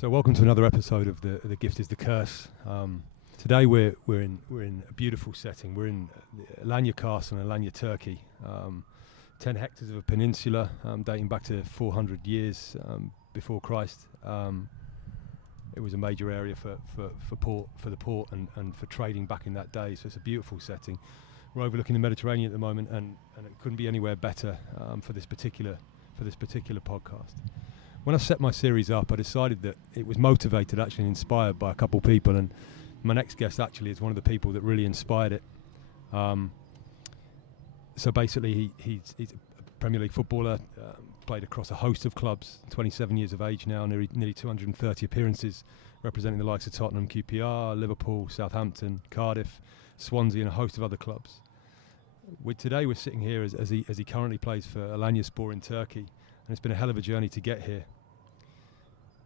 So welcome to another episode of The Gift is the Curse. Today we're in a beautiful setting. We're in Alanya Castle in Alanya, Turkey. 10 hectares of a peninsula dating back to 400 years before Christ. It was a major area for the port and for trading back in that day. So it's a beautiful setting. We're overlooking the Mediterranean at the moment, and it couldn't be anywhere better for this particular podcast. When I set my series up, I decided that it was motivated, actually inspired by a couple of people, and my next guest actually is one of the people that really inspired it. So basically, he's a Premier League footballer, played across a host of clubs, 27 years of age now, nearly 230 appearances, representing the likes of Tottenham, QPR, Liverpool, Southampton, Cardiff, Swansea, and a host of other clubs. Today we're sitting here as he currently plays for Alanyaspor in Turkey, and it's been a hell of a journey to get here.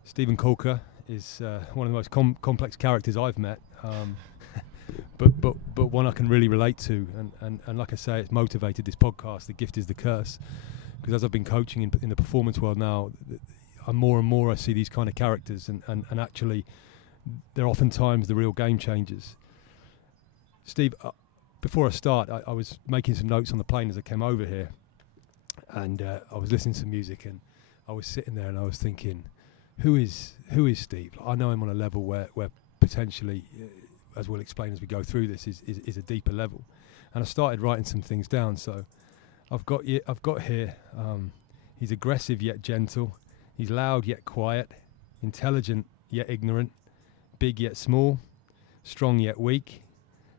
Stephen Caulker is one of the most complex characters I've met, but one I can really relate to, and like I say, it's motivated this podcast. The gift is the curse, because as I've been coaching in the performance world now, more and more I see these kind of characters, and actually they're oftentimes the real game changers. Steve, before I start, I was making some notes on the plane as I came over here, and I was listening to some music, and I was sitting there and I was thinking, who is Steve? I know him on a level where potentially, as we'll explain as we go through this, is a deeper level. And I started writing some things down. So I've got here, he's aggressive yet gentle, he's loud yet quiet, intelligent yet ignorant, big yet small, strong yet weak,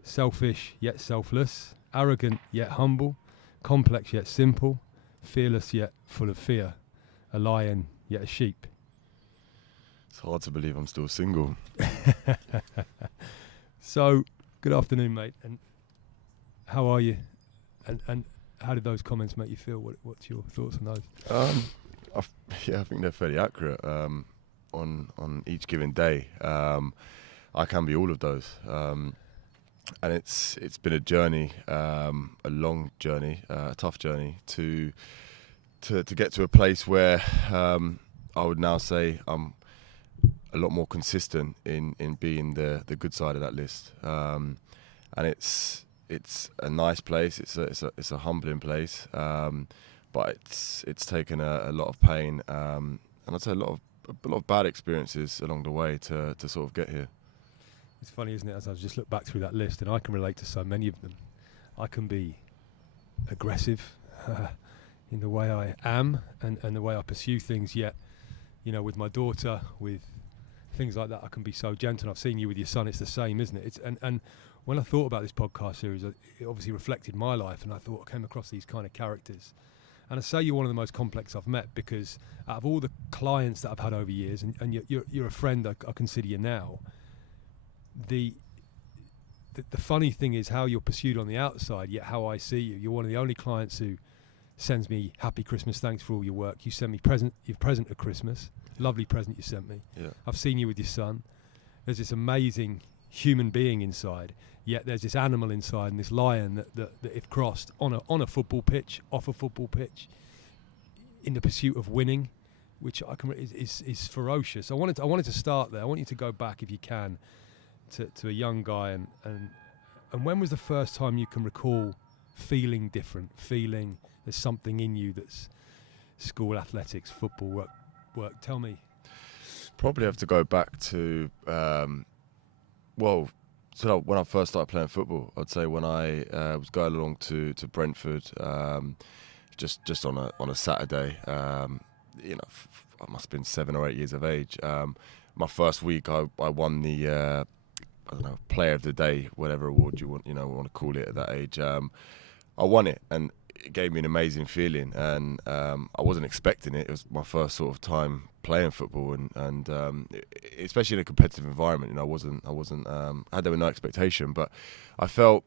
selfish yet selfless, arrogant yet humble, complex yet simple, fearless yet full of fear, a lion yet a sheep. It's hard to believe I'm still single. So, good afternoon, mate. And how are you? And how did those comments make you feel? What's your thoughts on those? I think they're fairly accurate on each given day. I can be all of those. And it's been a journey, a long journey, a tough journey to get to a place where I would now say I'm a lot more consistent in being the good side of that list, and it's a nice place. It's a humbling place, but it's taken a lot of pain, and I'd say a lot of bad experiences along the way to sort of get here. It's funny, isn't it? As I've just looked back through that list, and I can relate to so many of them. I can be aggressive in the way I am and the way I pursue things. Yet, with my daughter, with things like that, I can be so gentle. I've seen you with your son; it's the same, isn't it? And when I thought about this podcast series, it obviously reflected my life, and I thought I came across these kind of characters. And I say you're one of the most complex I've met, because out of all the clients that I've had over years, and you're a friend I consider you now. The funny thing is how you're pursued on the outside, yet how I see you. You're one of the only clients who sends me happy Christmas, thanks for all your work. You send me your present at Christmas, lovely present you sent me. Yeah. I've seen you with your son. There's this amazing human being inside, yet there's this animal inside, and this lion that if crossed on a football pitch, off a football pitch, in the pursuit of winning, which is ferocious. I wanted to start there. I want you to go back, if you can, to a young guy, and when was the first time you can recall feeling different, feeling there's something in you that's school athletics, football, work? Tell me. Probably have to go back to when I first started playing football. I'd say when I was going along to Brentford, just on a Saturday. I must have been 7 or 8 years of age. My first week, I won the player of the day, whatever award you want to call it at that age. I won it, and it gave me an amazing feeling, and I wasn't expecting it. It was my first sort of time playing football, and especially in a competitive environment. I had no expectation, but I felt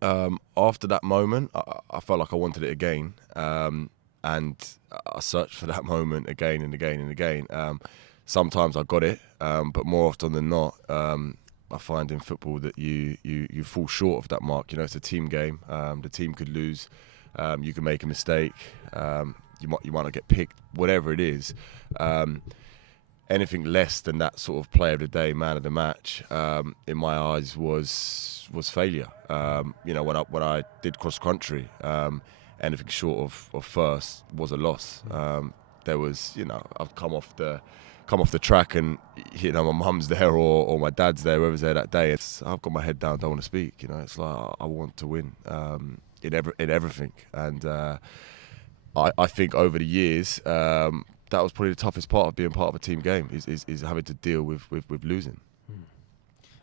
after that moment, I felt like I wanted it again, and I searched for that moment again and again and again. Sometimes I got it, but more often than not, I find in football that you fall short of that mark. It's a team game. The team could lose. You can make a mistake. You might not get picked. Whatever it is. anything less than that sort of player of the day, man of the match, in my eyes was failure. When I did cross country, anything short of first was a loss. There was, I've come off the track and my mum's there or my dad's there, whoever's there that day. I've got my head down, don't want to speak. It's like I want to win in everything, and I think over the years. That was probably the toughest part of being part of a team game is having to deal with losing.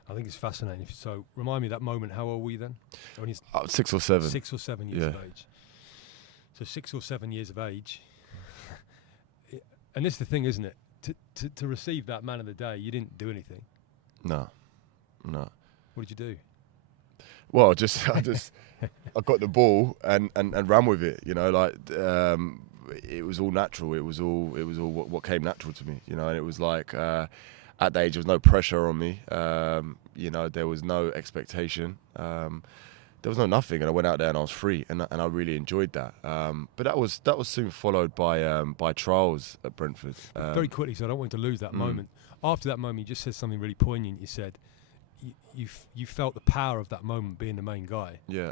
I think it's fascinating. So remind me that moment. How old were you then? 6 or 7. 6 or 7 years of age. So 6 or 7 years of age. And this is the thing, isn't it? To receive that man of the day, you didn't do anything. No. What did you do? Well, I got the ball and ran with it. It was all natural. It was all what came natural to me, and it was like at that age there was no pressure on me. There was no expectation. There was no nothing, and I went out there and I was free, and I really enjoyed that. But that was soon followed by trials at Brentford. Very quickly, so I don't want to lose that moment. After that moment, you just said something really poignant. You said you felt the power of that moment being the main guy. Yeah.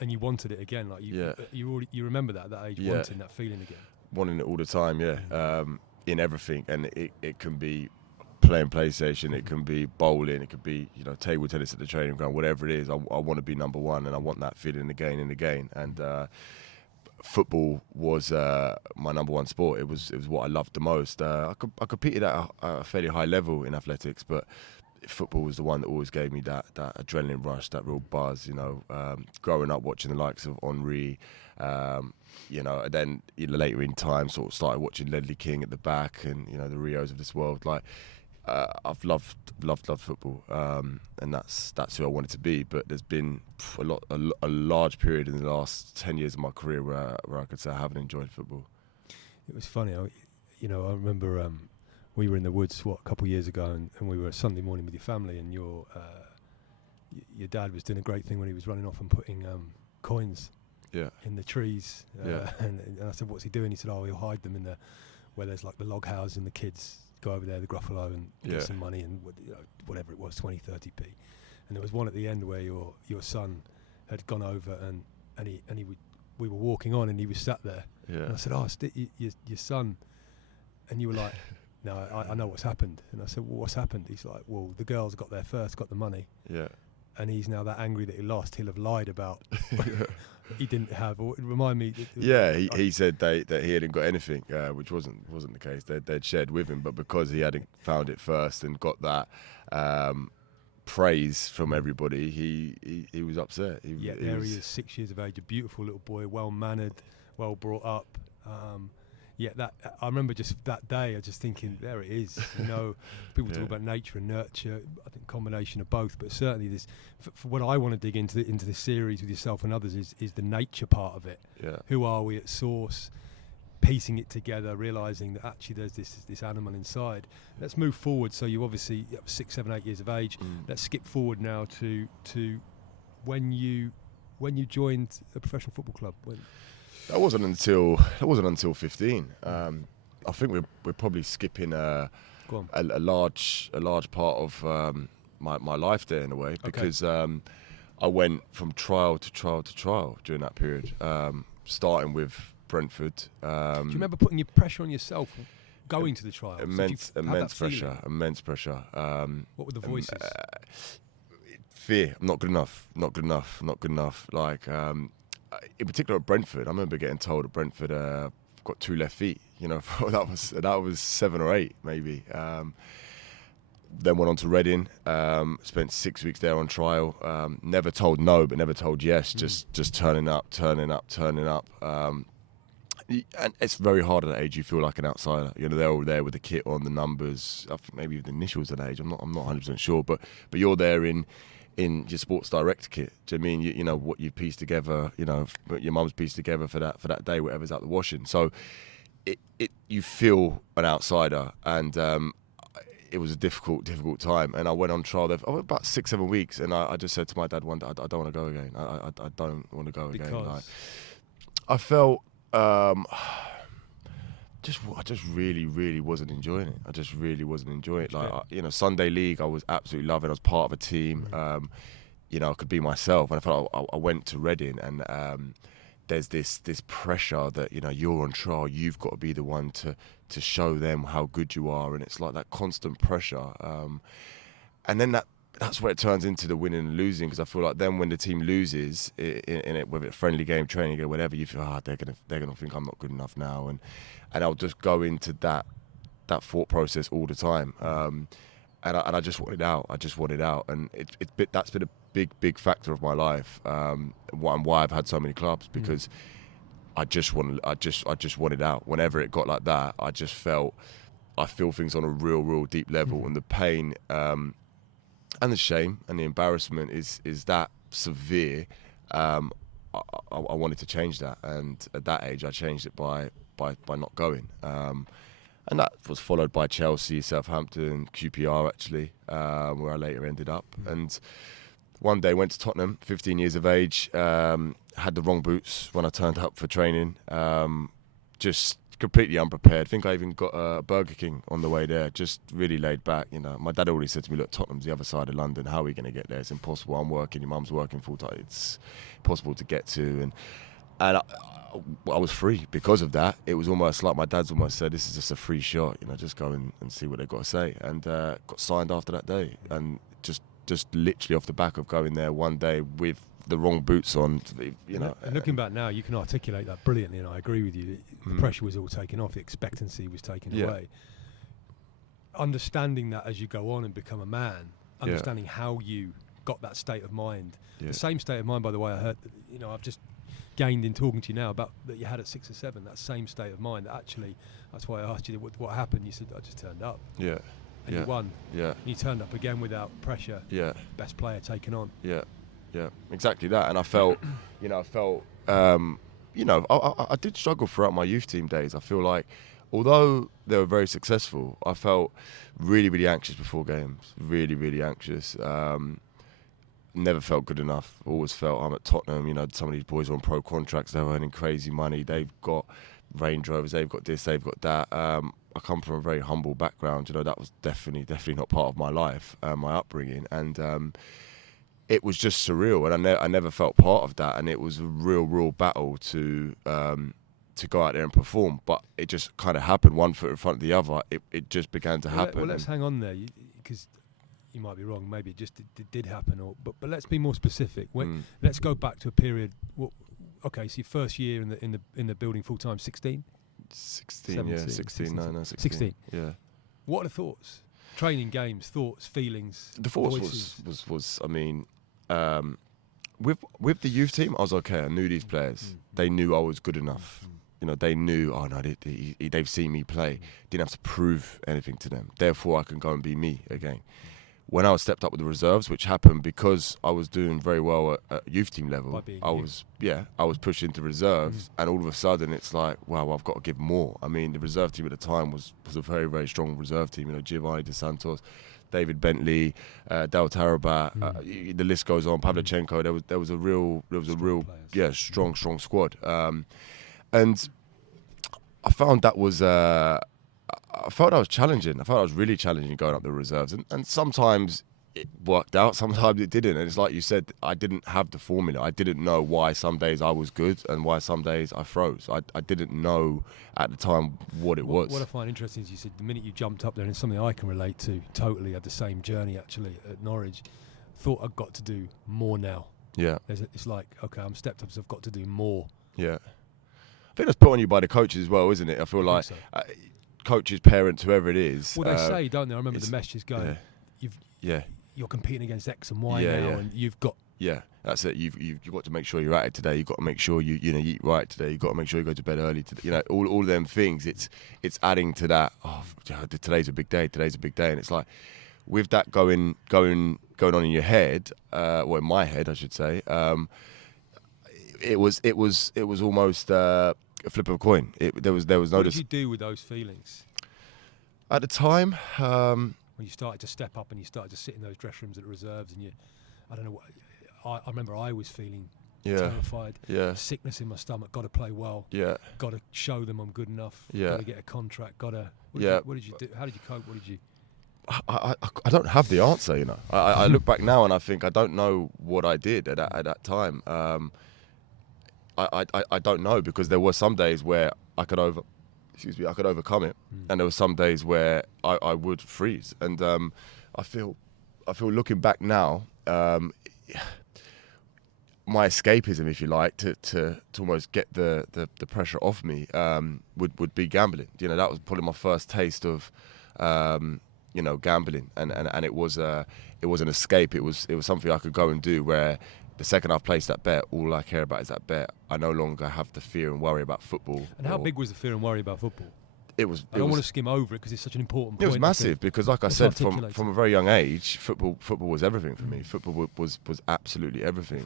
And you wanted it again, like you remember that at that age, wanting that feeling again. Wanting it all the time, in everything, and it can be playing PlayStation, it can be bowling, it could be table tennis at the training ground, whatever it is. I want to be number one, and I want that feeling again and again. And football was my number one sport. It was what I loved the most. I competed at a fairly high level in athletics, but football was the one that always gave me that adrenaline rush, that real buzz. Growing up watching the likes of Henry, and then later in time sort of started watching Ledley King at the back, and the Rios of this world. Like I've loved football, and that's who I wanted to be. But there's been a large period in the last 10 years of my career where I could say I haven't enjoyed football. It was funny, I remember. We were in the woods, a couple of years ago, and we were a Sunday morning with your family, and your dad was doing a great thing when he was running off and putting coins in the trees. And I said, what's he doing? He said, he'll hide them where there's like the log house, and the kids go over there, the Gruffalo, and get some money, and whatever it was, 20, 30p. And there was one at the end where your son had gone over, and we were walking on, and he was sat there. Yeah. And I said, your son, and you were like, no, I know what's happened. And I said, well, what's happened? He's like, well, the girls got there first, got the money. Yeah. And he's now that angry that he lost. He'll have lied about he didn't have. Or remind me. He said that he hadn't got anything, which wasn't the case. They'd shared with him, but because he hadn't found it first and got that praise from everybody, he was upset. He is 6 years of age, a beautiful little boy, well-mannered, well brought up. That I remember just that day. I just thinking, there it is. People talk about nature and nurture. I think combination of both, but certainly this. For what I want to dig into this series with yourself and others is the nature part of it. Yeah. Who are we at source? Piecing it together, realizing that actually there's this animal inside. Let's move forward. So you obviously 6, 7, 8 years of age. Let's skip forward now to when you joined a professional football club. That wasn't until 15. I think we're probably skipping a large part of my life there in a way, because I went from trial to trial during that period, starting with Brentford. Do you remember putting your pressure on yourself going to the trials? Immense pressure. What were the voices? Fear. I'm not good enough. Like. In particular at Brentford, I remember getting told at Brentford, I've got 2 left feet. That was 7 or 8 maybe. Then went on to Reading, spent 6 weeks there on trial. Never told no, but never told yes. Just turning up. And it's very hard at that age. You feel like an outsider. They're all there with the kit on, the numbers. I think maybe the initials at that age. I'm not 100% sure, but you're there in your Sports Direct kit. Do you mean you know what you pieced together? What your mum's pieced together for that day, whatever's out the washing. So you feel an outsider, and it was a difficult time. And I went on trial there for about 6-7 weeks, and I just said to my dad one day, I don't want to go again. I don't want to go again. I felt just really wasn't enjoying it. I just really wasn't enjoying it. Like, Sunday league, I was absolutely loving. I was part of a team. I could be myself. And I felt I went to Reading, and there's this pressure that you're on trial. You've got to be the one to show them how good you are, and it's like that constant pressure. And then that's where it turns into the winning and losing, because I feel like then when the team loses in it, whether it's a friendly game, training game, whatever, you feel they're gonna think I'm not good enough now, and I'll just go into that thought process all the time. And I just wanted out. And that's been a big factor of my life. Why I've had so many clubs, because I just wanted out. Whenever it got like that, I feel things on a real deep level, and the pain and the shame and the embarrassment is that severe. I wanted to change that, and at that age, I changed it by not going. And that was followed by Chelsea, Southampton, QPR actually, where I later ended up. And one day went to Tottenham, 15 years of age, had the wrong boots when I turned up for training, just completely unprepared. I think I even got a Burger King on the way there, just really laid back. My dad already said to me, look, Tottenham's the other side of London. How are we going to get there? It's impossible. I'm working, your mum's working full time. It's impossible to get to. And I was free because of that. It was almost like my dad's almost said, this is just a free shot, just go and see what they've got to say. And got signed after that day. And just literally off the back of going there one day with the wrong boots on, And looking back now, you can articulate that brilliantly, and I agree with you. The pressure was all taken off, the expectancy was taken away. Understanding that as you go on and become a man, understanding how you got that state of mind. The same state of mind, by the way, I heard, I've just gained in talking to you now about that you had at 6 or 7, that same state of mind. Actually, that's why I asked you what happened. You said, I just turned up. And you won. And you turned up again without pressure. Best player taken on. Yeah, exactly that. And I felt, I did struggle throughout my youth team days. I feel like, although they were very successful, I felt really anxious before games. Really anxious. Never felt good enough. Always felt I'm at Tottenham. Some of these boys are on pro contracts. They're earning crazy money. They've got Range Rovers. They've got this. They've got that. I come from a very humble background. That was definitely not part of my life, my upbringing, and it was just surreal. And I never felt part of that. And it was a real battle to go out there and perform. But it just kind of happened, one foot in front of the other. It just began to happen. Well, let's hang on there, because you might be wrong. Maybe it just did happen, but let's be more specific. Let's go back to a period. So your first year in the building full time, 16. 16, 16. No, 16. 16. Yeah. What are the thoughts? Training, games, thoughts, feelings. The thoughts was. I mean, with the youth team, I was okay. I knew these players. They knew I was good enough. They knew. Oh no, they've seen me play. Didn't have to prove anything to them. Therefore, I can go and be me again. When I was stepped up with the reserves, which happened because I was doing very well at youth team level, I was pushed into reserves, and all of a sudden it's like, wow, I've got to give more. I mean, the reserve team at the time was a very strong reserve team. Giovanni Dos Santos, David Bentley, Del Tarabat, the list goes on. Pavlyuchenko. There was a real strong squad, and I found that was. I felt I was challenging. I felt I was really challenging going up the reserves. And sometimes it worked out, sometimes it didn't. And it's like you said, I didn't have the formula. I didn't know why some days I was good and why some days I froze. I didn't know at the time what it was. What I find interesting is you said the minute you jumped up there, and it's something I can relate to, totally had the same journey actually at Norwich, thought I've got to do more now. Yeah. It's like, okay, I'm stepped up, so I've got to do more. Yeah. I think that's put on you by the coaches as well, isn't it? I feel like... So. Coaches, parents, whoever it is. Well, they say, don't they? I remember the messages going, you're competing against X and Y now, and you've got... Yeah, that's it. You've got to make sure you're at it today. You've got to make sure you eat right today. You've got to make sure you go to bed early today. All of them things. It's adding to that. Oh, today's a big day. Today's a big day, and it's like with that going on in your head, or in my head, I should say. It was almost. A flip of a coin. There was no. What did you do with those feelings at the time? When you started to step up and you started to sit in those dressing rooms at the reserves, and I don't know what. I remember I was feeling terrified. Yeah. Sickness in my stomach. Got to play well. Yeah. Got to show them I'm good enough. Yeah. Got to get a contract. Got to. What did you do? How did you cope? What did you? I don't have the answer, you know. I look back now and I think I don't know what I did at that time. I don't know, because there were some days where I could overcome it, and there were some days where I would freeze. And I feel looking back now, my escapism, if you like, to almost get the pressure off me, would be gambling. You know, that was probably my first taste of gambling, and it was an escape. It was something I could go and do, where the second I've placed that bet, all I care about is that bet. I no longer have the fear and worry about football. And how big was the fear and worry about football? I don't want to skim over it because it's such an important point. It was massive, because, like I said, from a very young age, football was everything for me. Football was absolutely everything.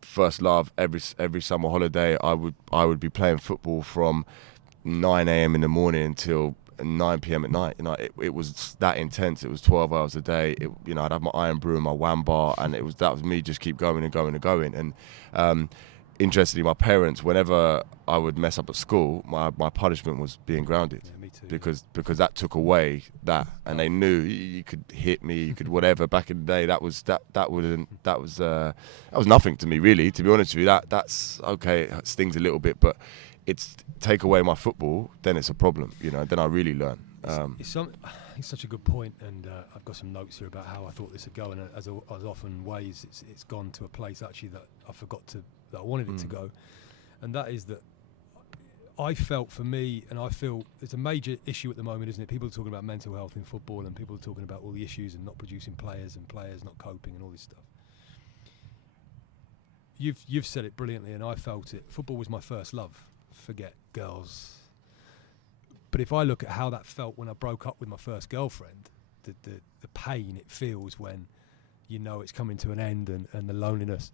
First love. Every summer holiday, I would be playing football from 9 a.m. in the morning until 9 p.m. at night. You know, it was that intense. It was 12 hours a day. I'd have my iron brew and my wham bar, and that was me just keep going and going and going. And interestingly, my parents, whenever I would mess up at school, my punishment was being grounded. Yeah, me too. Because that took away that, and they knew you could hit me, you could whatever. Back in the day, that was nothing to me, really. To be honest with you, that's okay. It stings a little bit, but it's take away my football, then it's a problem. You know, then I really learn. It's such a good point, and I've got some notes here about how I thought this would go, and as often ways, it's gone to a place actually that I forgot that I wanted it to go, and that is that I felt, for me, and I feel it's a major issue at the moment, isn't it? People are talking about mental health in football, and people are talking about all the issues and not producing players and players not coping and all this stuff. You've said it brilliantly, and I felt it. Football was my first love. Forget girls. But if I look at how that felt when I broke up with my first girlfriend, the pain it feels when you know it's coming to an end, and the loneliness.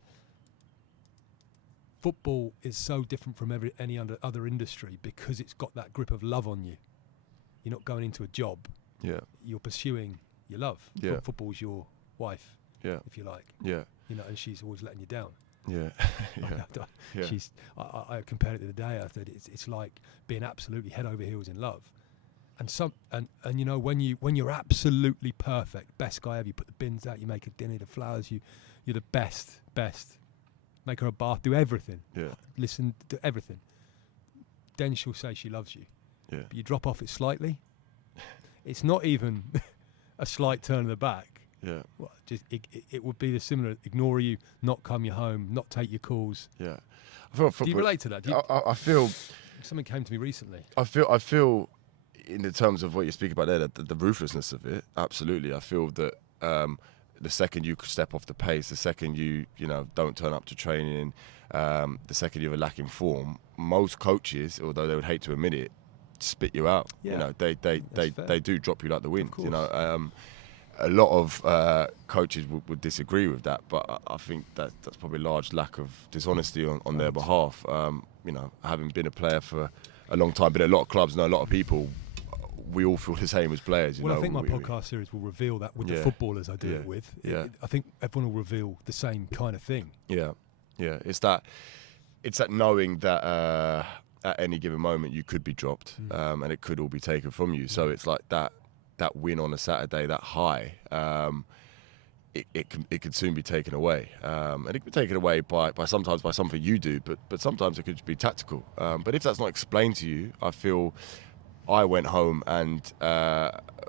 Football is so different from any other industry because it's got that grip of love on you. You're not going into a job. Yeah. You're pursuing your love. Yeah. Football's your wife, if you like. Yeah. You know, and she's always letting you down. Yeah. Yeah. I compared it to the day. I said it's like being absolutely head over heels in love, and you know, when you're absolutely perfect, best guy ever. You put the bins out, you make a dinner, the flowers. You're the best. Make her a bath, do everything. Yeah. Listen to everything. Then she'll say she loves you. Yeah. But you drop off it slightly. It's not even a slight turn of the back. Yeah. Well, just it would be the similar. Ignore you, not come you home, not take your calls. Yeah. Do you relate to that? I feel something came to me recently. I feel in the terms of what you speak about there, the ruthlessness of it. Absolutely. I feel that the second you step off the pace, the second you don't turn up to training, the second you're lacking form, most coaches, although they would hate to admit it, spit you out. Yeah. You know, they do drop you like the wind. You know, a lot of coaches would disagree with that, but I think that's probably a large lack of dishonesty on their behalf. You know, having been a player for a long time, been at a lot of clubs, know a lot of people, we all feel the same as players. I think my podcast series will reveal that with the footballers I do it with. I think everyone will reveal the same kind of thing. Yeah. It's that knowing that at any given moment you could be dropped, and it could all be taken from you. So it's like that win on a Saturday, that high, it can soon be taken away, and it can be taken away by sometimes by something you do, but sometimes it could be tactical. But if that's not explained to you, I feel I went home and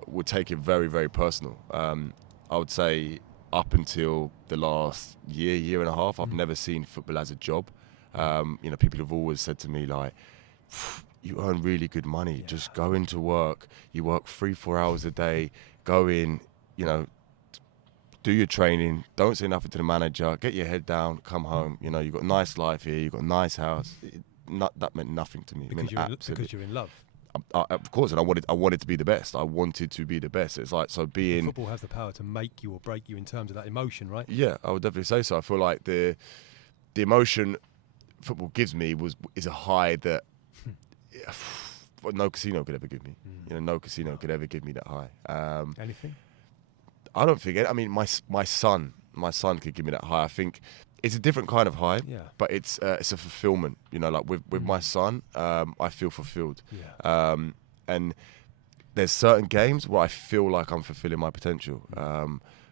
would take it very, very personal. I would say up until the last year and a half, I've never seen football as a job. People have always said to me, like, you earn really good money. Yeah. Just go into work. You work 3-4 hours a day. Go in, do your training. Don't say nothing to the manager. Get your head down. Come home. You know, you've got a nice life here. You've got a nice house. That meant nothing to me. Because you're in love. Of course, and I wanted to be the best. I wanted to be the best. It's like, so being... Football has the power to make you or break you in terms of that emotion, right? Yeah, I would definitely say so. I feel like the emotion football gives me is a high that no casino could ever give me. No casino could ever give me that high. Anything? I don't think it. I mean, my son could give me that high. I think it's a different kind of high, Yeah. but it's a fulfillment. You know, like with my son, I feel fulfilled. Yeah. And there's certain games where I feel like I'm fulfilling my potential.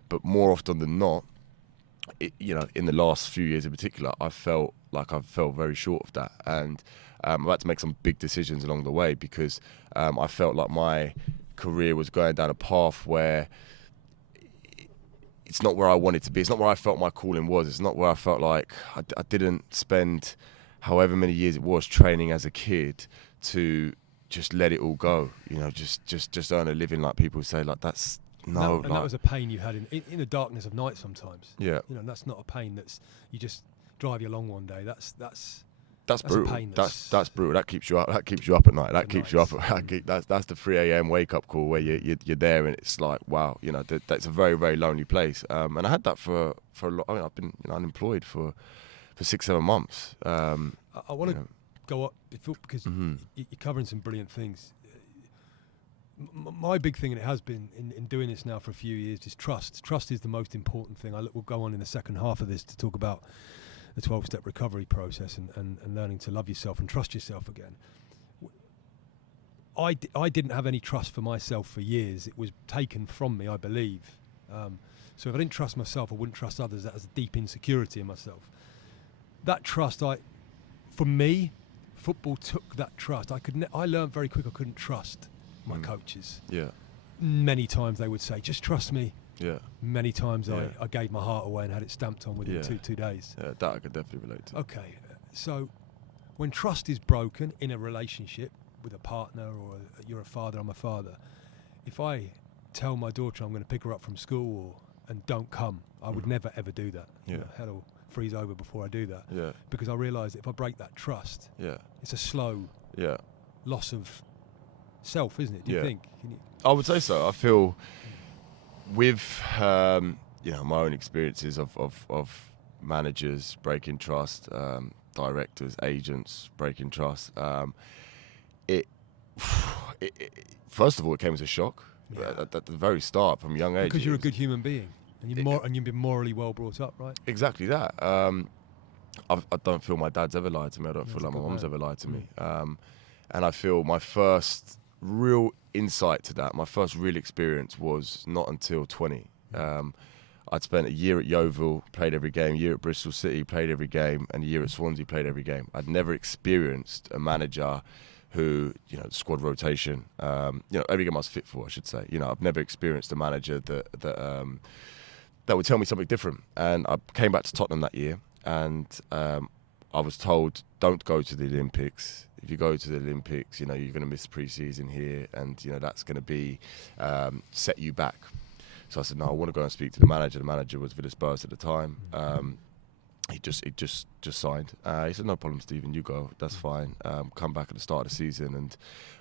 But more often than not, in the last few years in particular, I've felt very short of that. And I've had to make some big decisions along the way because I felt like my career was going down a path where it's not where I wanted to be. It's not where I felt my calling was. It's not where I felt like I didn't spend however many years it was training as a kid to just let it all go. You know, just earn a living, like people say. Like that's no. And that was a pain you had in the darkness of night sometimes. Yeah. You know, and that's not a pain that's you just drive you along one day. That's brutal. A pain that's brutal. That keeps you up. That keeps you up at night. That keeps you up. Mm. That's the 3 a.m. wake up call where you're there and it's like wow. You know that's a very very lonely place. And I had that for a lot. I mean, I've been unemployed for 6-7 months. I want to go up because you're covering some brilliant things. My big thing, and it has been in doing this now for a few years, is trust. Trust is the most important thing. We'll go on in the second half of this to talk about the 12-step recovery process and learning to love yourself and trust yourself again. I didn't have any trust for myself for years. It was taken from me, I believe. So if I didn't trust myself, I wouldn't trust others. That was a deep insecurity in myself. That trust, for me, football took that trust. I learned very quick I couldn't trust my coaches. Yeah. Many times they would say, just trust me. Yeah. Many times I gave my heart away and had it stamped on within two days. Yeah, that I could definitely relate to. Okay, so when trust is broken in a relationship with a partner or you're a father, I'm a father, if I tell my daughter I'm going to pick her up from school and don't come, I would never ever do that. Yeah. Hell will freeze over before I do that. Yeah. Because I realise if I break that trust, it's a slow loss of self, isn't it? Do you think? I would say so. I feel with my own experiences of managers breaking trust, directors, agents breaking trust. It first of all, it came as a shock at the very start from a young age. Because you're a good human being and you've been morally well brought up, right? Exactly that. I don't feel my dad's ever lied to me. I don't feel like my mum's ever lied to me. And I feel my first real insight to that, my first real experience was not until 20. I'd spent a year at Yeovil, played every game, a year at Bristol City, played every game, and a year at Swansea, played every game. I'd never experienced a manager who, squad rotation, every game I was fit for, I should say. I've never experienced a manager that would tell me something different. And I came back to Tottenham that year, and I was told, don't go to the Olympics. If you go to the Olympics, you're going to miss pre-season here, and that's going to be set you back. So I said, no, I want to go and speak to the manager. The manager was Villas Boas at the time. He just signed. He said, no problem, Stephen, you go. That's fine. Come back at the start of the season,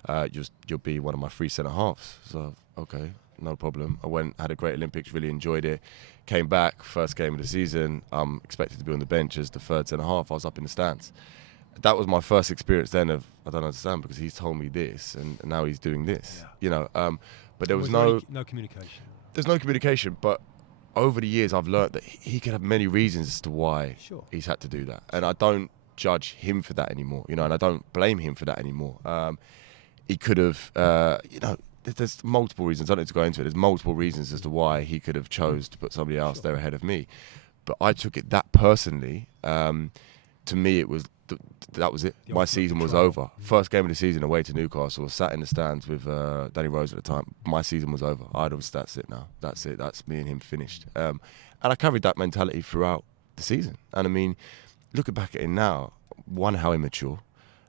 and you'll be one of my 3 centre halves. So okay, no problem. I went, had a great Olympics, really enjoyed it. Came back, first game of the season. I'm expected to be on the bench as the 3rd centre half. I was up in the stands. That was my first experience then of, I don't understand, because he's told me this and now he's doing this, but there was no communication. There's no communication, but over the years I've learned that he could have many reasons as to why he's had to do that. And I don't judge him for that anymore, and I don't blame him for that anymore. He could have, there's multiple reasons. I don't need to go into it. There's multiple reasons as to why he could have chose to put somebody else there ahead of me. But I took it that personally. To me, it was that was it. My season was over. First game of the season away to Newcastle. Sat in the stands with Danny Rose at the time. My season was over. That's it now. That's it. That's me and him finished. And I carried that mentality throughout the season. And I mean, looking back at it now, one, how immature,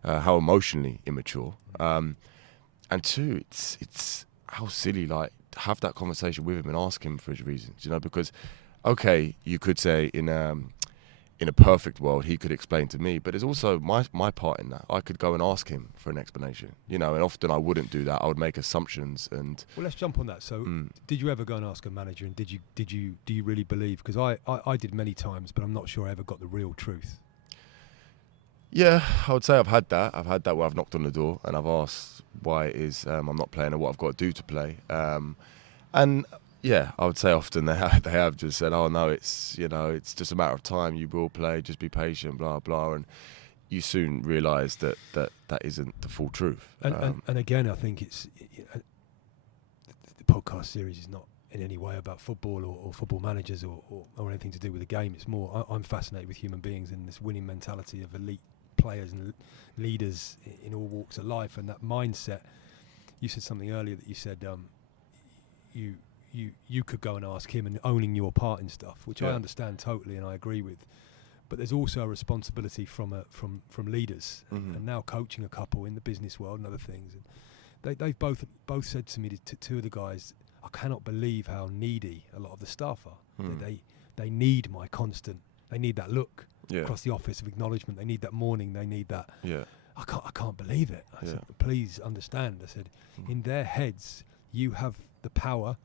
how emotionally immature, and two, it's how silly. Like, have that conversation with him and ask him for his reasons. Because okay, you could say in a perfect world, he could explain to me, but there's also my part in that. I could go and ask him for an explanation, and often I wouldn't do that. I would make assumptions. And well, let's jump on that. So, did you ever go and ask a manager, and do you really believe? Because I did many times, but I'm not sure I ever got the real truth. Yeah, I would say I've had that. I've had that where I've knocked on the door and I've asked why it is I'm not playing and what I've got to do to play. And Yeah, I would say often they have just said, "Oh no, it's it's just a matter of time. You will play. Just be patient." Blah blah, and you soon realise that isn't the full truth. And again, I think it's the podcast series is not in any way about football or football managers or anything to do with the game. It's more I'm fascinated with human beings and this winning mentality of elite players and leaders in all walks of life, and that mindset. You said something earlier that you said you could go and ask him, and owning your part in stuff, which I understand totally and I agree with. But there's also a responsibility from leaders, and now coaching a couple in the business world and other things. And they've both said to me, to two of the guys, I cannot believe how needy a lot of the staff are. They need my constant. They need that look across the office of acknowledgement. They need that morning. They need that. Yeah. I can't believe it. I said, please understand. I said, in their heads, you have the power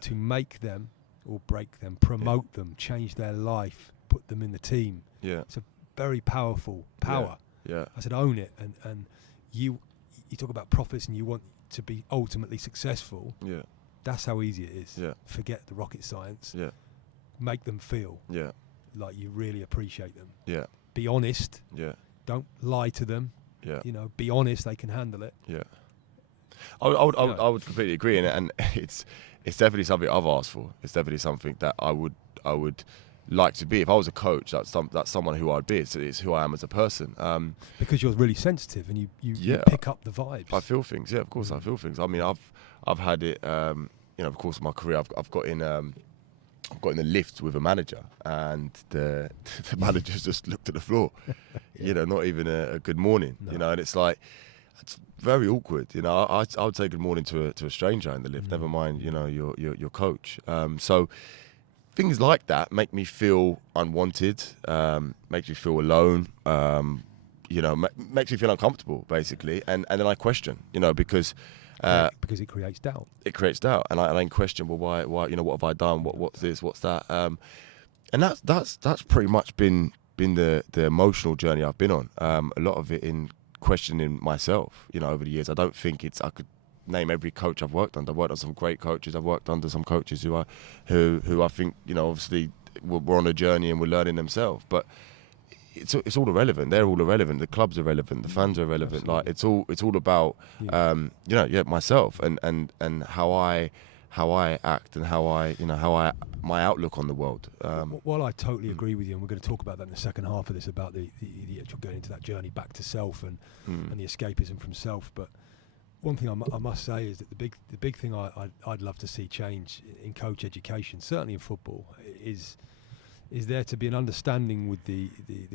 to make them or break them, promote them, change their life, put them in the team. Yeah. It's a very powerful power. Yeah. I said, own it. And you talk about profits and you want to be ultimately successful. Yeah. That's how easy it is. Yeah. Forget the rocket science. Yeah. Make them feel like you really appreciate them. Yeah. Be honest. Yeah. Don't lie to them. Yeah. Be honest. They can handle it. Yeah. I would completely agree, and it's definitely something I've asked for. It's definitely something that I would like to be. If I was a coach, that's someone who I'd be. It's who I am as a person. Because you're really sensitive and you pick up the vibes. I feel things. Yeah, of course I feel things. I mean, I've had it. Of course, in my career, I've got in the lift with a manager, and the manager's just looked at the floor. Not even a good morning. No. And it's like, it's very awkward. I would say good morning to a stranger in the lift. Never mind, your coach. So things like that make me feel unwanted. Makes me feel alone. Makes me feel uncomfortable, basically. And then I question. Because it creates doubt. It creates doubt, and I then question, well, why? What have I done? What's this? What's that? And that's pretty much been the emotional journey I've been on. A lot of it in questioning myself. Over the years, I don't think I could name every coach I've worked under. I've worked on some great coaches. I've worked under some coaches who I think obviously were on a journey and were learning themselves, but. It's all irrelevant. They're all irrelevant. The clubs are irrelevant. The fans are irrelevant. Absolutely. Like it's all about myself and how I act and how I my outlook on the world. Well, I totally agree with you, and we're going to talk about that in the second half of this, about the actual going into that journey back to self and the escapism from self. But one thing I must say is that the big thing I'd love to see change in coach education, certainly in football, is there to be an understanding with the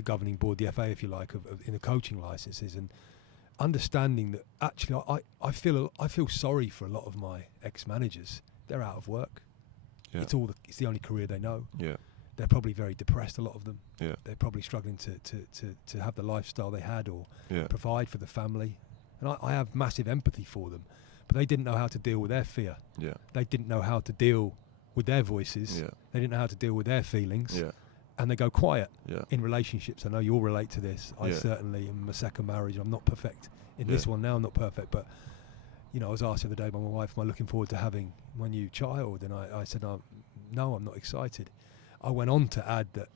governing board, the FA, if you like, in the coaching licenses, and understanding that actually I feel sorry for a lot of my ex-managers. They're out of work. Yeah. It's the only career they know. Yeah. They're probably very depressed, a lot of them. Yeah. They're probably struggling to have the lifestyle they had or provide for the family. And I have massive empathy for them, but they didn't know how to deal with their fear. Yeah. They didn't know how to deal with their voices. Yeah. They didn't know how to deal with their feelings. Yeah. And they go quiet in relationships. I know you'll relate to this. I certainly, in my second marriage, I'm not perfect. In this one now, I'm not perfect. But, I was asked the other day by my wife, am I looking forward to having my new child? And I said, no, I'm not excited. I went on to add that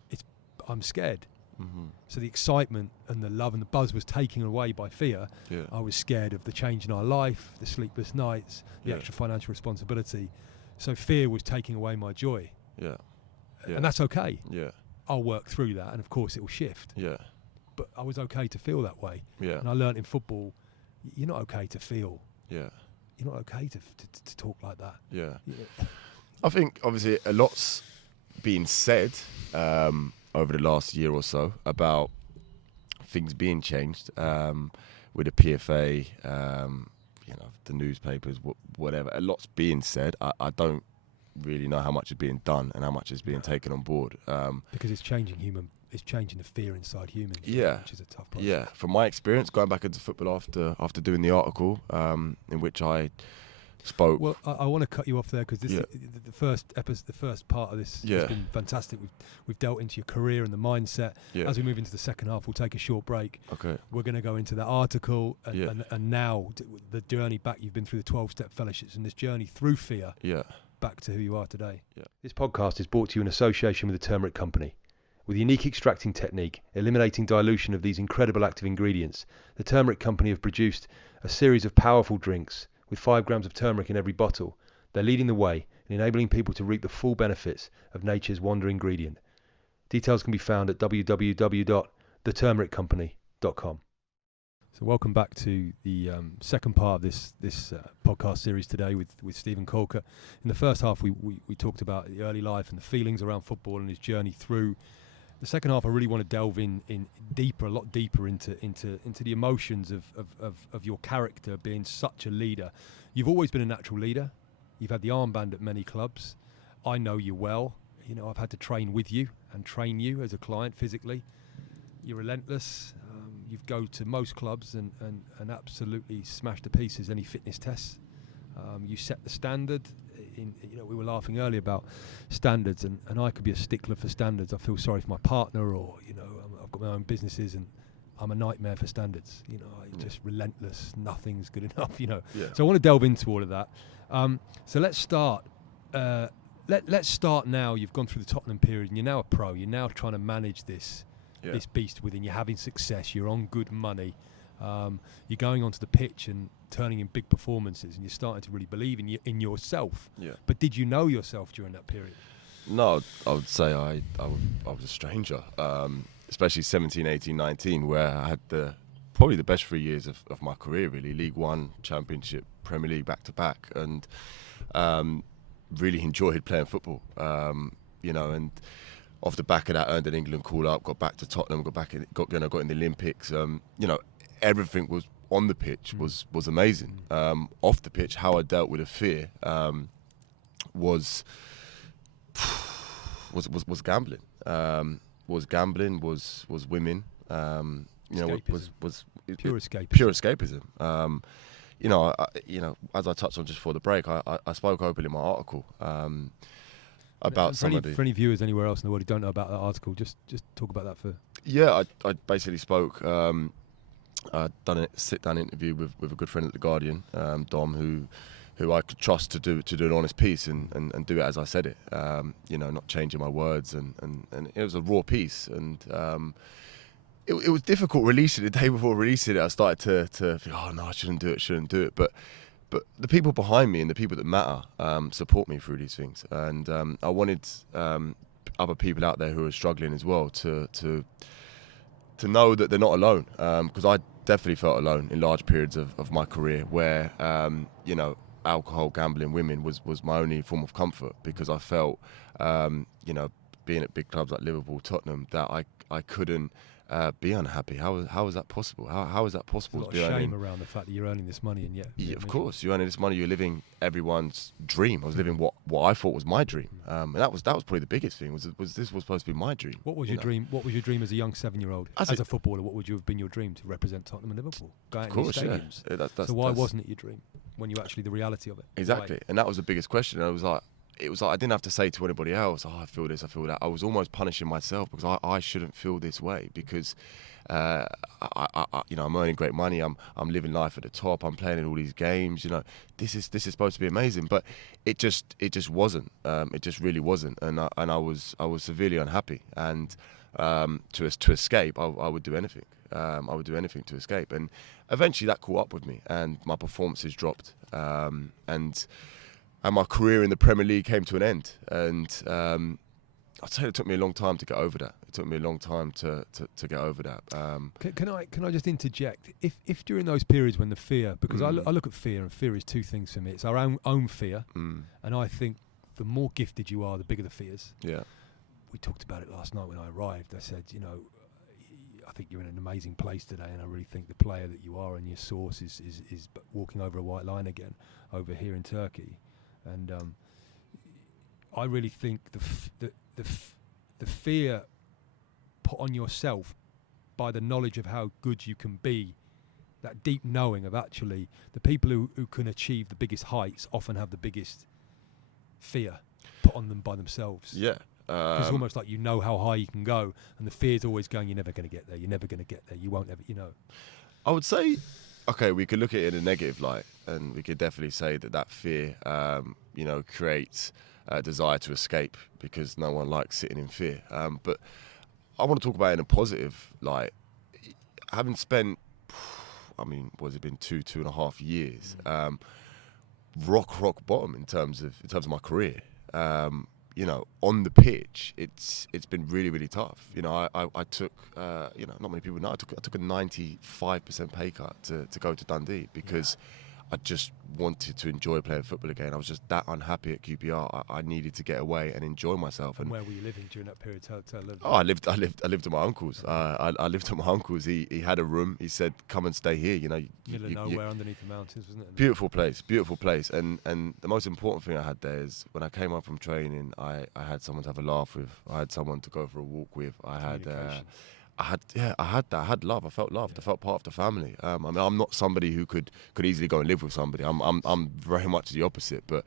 I'm scared. Mm-hmm. So the excitement and the love and the buzz was taken away by fear. Yeah. I was scared of the change in our life, the sleepless nights, the extra financial responsibility. So fear was taking away my joy. Yeah. And that's okay. Yeah. I'll work through that, and of course it will shift. Yeah. But I was okay to feel that way. Yeah. And I learnt in football, you're not okay to feel. Yeah. You're not okay to talk like that. Yeah. I think obviously a lot's been said over the last year or so about things being changed with the PFA, the newspapers, whatever. A lot's being said. I don't really know how much is being done and how much is being taken on board. Because it's changing the fear inside humans. Yeah, which is a tough process. Yeah, from my experience, going back into football after doing the article in which I spoke. Well, I want to cut you off there because the first part of this has been fantastic. We've dealt into your career and the mindset. Yeah. As we move into the second half, we'll take a short break. Okay. We're going to go into that article and now the journey back. You've been through the 12-step fellowships and this journey through fear. Yeah. back to who you are today. Yeah. This podcast is brought to you in association with the Turmeric Company. With a unique extracting technique, eliminating dilution of these incredible active ingredients, the Turmeric Company have produced a series of powerful drinks with 5 grams of turmeric in every bottle. They're leading the way in enabling people to reap the full benefits of nature's wonder ingredient. Details can be found at www.theturmericcompany.com. So welcome back to the second part of this podcast series today with Stephen Caulker. In the first half, we talked about the early life and the feelings around football and his journey through. The second half, I really want to delve in deeper, a lot deeper into the emotions of your character being such a leader. You've always been a natural leader. You've had the armband at many clubs. I know you well. You know, I've had to train with you and train you as a client physically. You're relentless. You go to most clubs and absolutely smash to pieces any fitness tests. You set the standard. We were laughing earlier about standards, and I could be a stickler for standards. I feel sorry for my partner, or I've got my own businesses, and I'm a nightmare for standards. I'm just relentless. Nothing's good enough. Yeah. So I want to delve into all of that. So let's start. Let's start now. You've gone through the Tottenham period, and you're now a pro. You're now trying to manage this beast within. You're having success. You're on good money. You're going onto the pitch and turning in big performances, and you're starting to really believe in yourself. Yeah. But did you know yourself during that period? No, I would say I was a stranger, especially 17, 18, 19, where I had probably the best 3 years of my career, really. League One, Championship, Premier League, back-to-back, and really enjoyed playing football, and off the back of that, earned an England call-up, got back to Tottenham, got in the Olympics. Everything was on the pitch was amazing. Off the pitch, how I dealt with the fear was gambling. Was gambling. Was women. Escapism. Was pure escapism. Pure escapism. As I touched on just before the break, I spoke openly in my article about for any viewers anywhere else in the world who don't know about that article. Just talk about that for. Yeah, I basically spoke. I'd done a sit-down interview with a good friend at The Guardian, Dom, who I could trust to do an honest piece and do it as I said it. Not changing my words, and it was a raw piece, and it was difficult releasing it. The day before releasing it, I started to think, oh no, I shouldn't do it. But the people behind me and the people that matter support me through these things, and I wanted other people out there who are struggling as well to know that they're not alone, because I definitely felt alone in large periods of my career where alcohol, gambling, women was my only form of comfort, because I felt being at big clubs like Liverpool, Tottenham, that I couldn't be unhappy. How is that possible? How is that possible? There's a lot of shame around the fact that you're earning this money, and yet of course you're earning this money. You're living everyone's dream. I was living what I thought was my dream, and that was probably the biggest thing. Was this was supposed to be my dream? What was your dream? What was your dream as a young 7-year-old? As a footballer, what would you have been your dream to represent Tottenham and Liverpool? Go out in these stadiums. Yeah. So why wasn't it your dream when you actually the reality of it? Exactly, Why? And that was the biggest question. It was like I didn't have to say to anybody else, oh, I feel this, I feel that. I was almost punishing myself because I shouldn't feel this way, because I'm earning great money. I'm living life at the top. I'm playing in all these games. This is supposed to be amazing, but it just wasn't. It just really wasn't, and I was severely unhappy. And to escape, I would do anything. I would do anything to escape, and eventually that caught up with me, and my performances dropped, and my career in the Premier League came to an end. And I'd say it took me a long time to get over that. It took me a long time to get over that. Can I just interject? If during those periods when the fear, because I look at fear, and fear is two things for me. It's our own fear, and I think the more gifted you are, the bigger the fears. Yeah. We talked about it last night when I arrived. I said, I think you're in an amazing place today, and I really think the player that you are and your source is walking over a white line again over here in Turkey. And I really think the fear put on yourself by the knowledge of how good you can be, that deep knowing of actually the people who can achieve the biggest heights often have the biggest fear put on them by themselves. Yeah. It's almost like how high you can go, and the fear's always going, you're never going to get there, you won't ever, I would say okay, we could look at it in a negative light, and we could definitely say that fear, creates a desire to escape because no one likes sitting in fear. But I want to talk about it in a positive light. Having spent, what has it been, 2.5 years, rock bottom in terms of my career. On the pitch, it's been really, really tough. I took, not many people know, I took a 95% pay cut to go to Dundee because I just wanted to enjoy playing football again. I was just that unhappy at QPR. I needed to get away and enjoy myself. And where were you living during that period? Tell I lived at my uncle's. I lived at my uncle's. He had a room. He said, "Come and stay here." Middle of nowhere, underneath the mountains, wasn't it? Beautiful place. And the most important thing I had there is when I came up from training, I had someone to have a laugh with. I had someone to go for a walk with. I had that. I had love. I felt loved. I felt part of the family. I'm not somebody who could easily go and live with somebody. I'm very much the opposite. But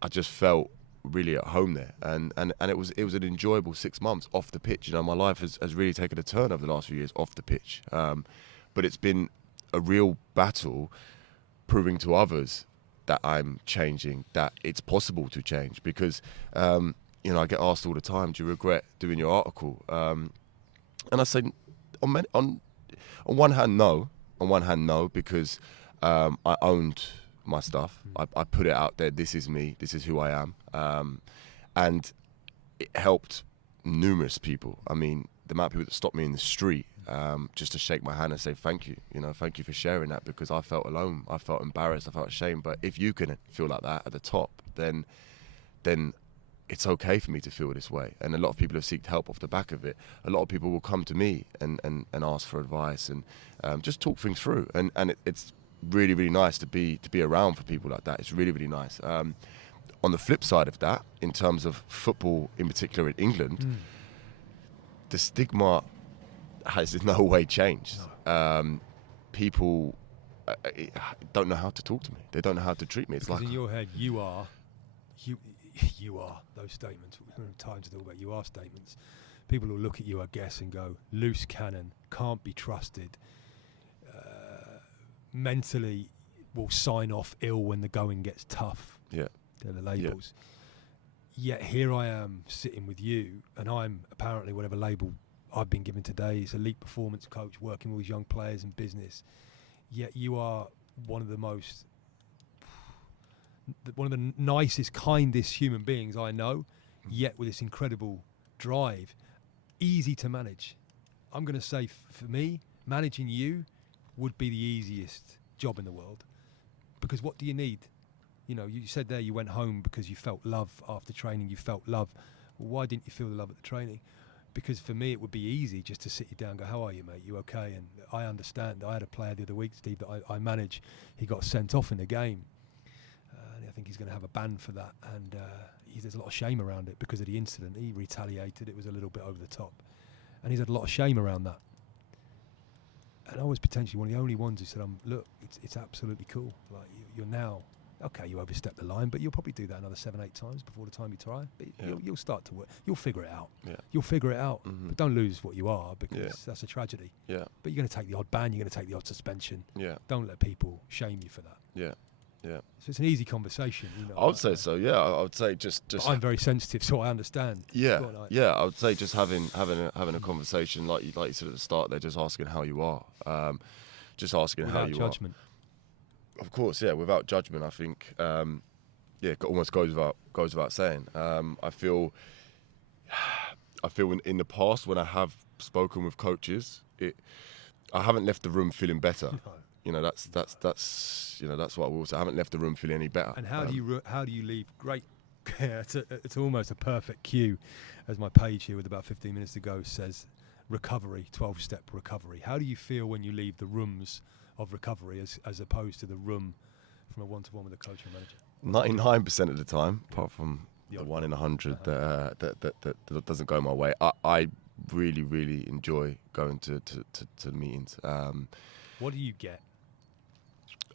I just felt really at home there, and it was an enjoyable 6 months off the pitch. My life has really taken a turn over the last few years off the pitch. But it's been a real battle, proving to others that I'm changing, that it's possible to change. Because I get asked all the time, "Do you regret doing your article?" And I say, on one hand, no. On one hand, no, because I owned my stuff. I put it out there. This is me. This is who I am. And it helped numerous people. The amount of people that stopped me in the street just to shake my hand and say thank you. Thank you for sharing that, because I felt alone. I felt embarrassed. I felt ashamed. But if you can feel like that at the top, then it's okay for me to feel this way. And a lot of people have sought help off the back of it. A lot of people will come to me and ask for advice and just talk things through. And it's really, really nice to be around for people like that. It's really, really nice. On the flip side of that, in terms of football, in particular in England, the stigma has in no way changed. People don't know how to talk to me. They don't know how to treat me. It's because like in your head, you are those statements. We don't have time to talk about you are statements. People will look at you, I guess, and go, loose cannon, can't be trusted, mentally will sign off ill when the going gets tough. Yeah. They're the labels. Yeah. Yet here I am sitting with you, and I'm apparently whatever label I've been given today is elite performance coach, working with young players and business. Yet you are one of the nicest, kindest human beings I know, yet with this incredible drive, easy to manage. I'm going to say for me, managing you would be the easiest job in the world, because what do you need? You said there you went home because you felt love after training, you felt love. Well, why didn't you feel the love at the training? Because for me it would be easy just to sit you down and go, how are you, mate? You okay? And I understand. I had a player the other week, Steve, that I manage. He got sent off in the game. I think he's going to have a ban for that, and there's a lot of shame around it because of the incident. He retaliated. It was a little bit over the top, and he's had a lot of shame around that. And I was potentially one of the only ones who said, look, it's absolutely cool. Like you're now, okay, you overstepped the line, but you'll probably do that another 7-8 times before the time you try. But you'll start to work. You'll figure it out. Yeah. You'll figure it out. But don't lose what you are, because that's a tragedy. Yeah. But you're going to take the odd ban. You're going to take the odd suspension. Yeah. Don't let people shame you for that. Yeah. Yeah. So it's an easy conversation. I would say so. Yeah. I would say just. I'm very sensitive, so I understand. Yeah. Yeah. I would say just having a conversation like you said at the start. They're just asking how you are. Just asking without how you judgment. Are. Of course, yeah. Without judgment, I think. It almost goes without saying. I feel in the past when I have spoken with coaches, I haven't left the room feeling better. No. That's what I will say. I haven't left the room feeling any better. And how do you leave? Great. It's almost a perfect cue, as my page here with about 15 minutes to go says, recovery, 12-step recovery. How do you feel when you leave the rooms of recovery as opposed to the room from a one-to-one with a coach and manager? 99% of the time, apart from the 1 in 100 that doesn't go my way. I really, really enjoy going to meetings. What do you get?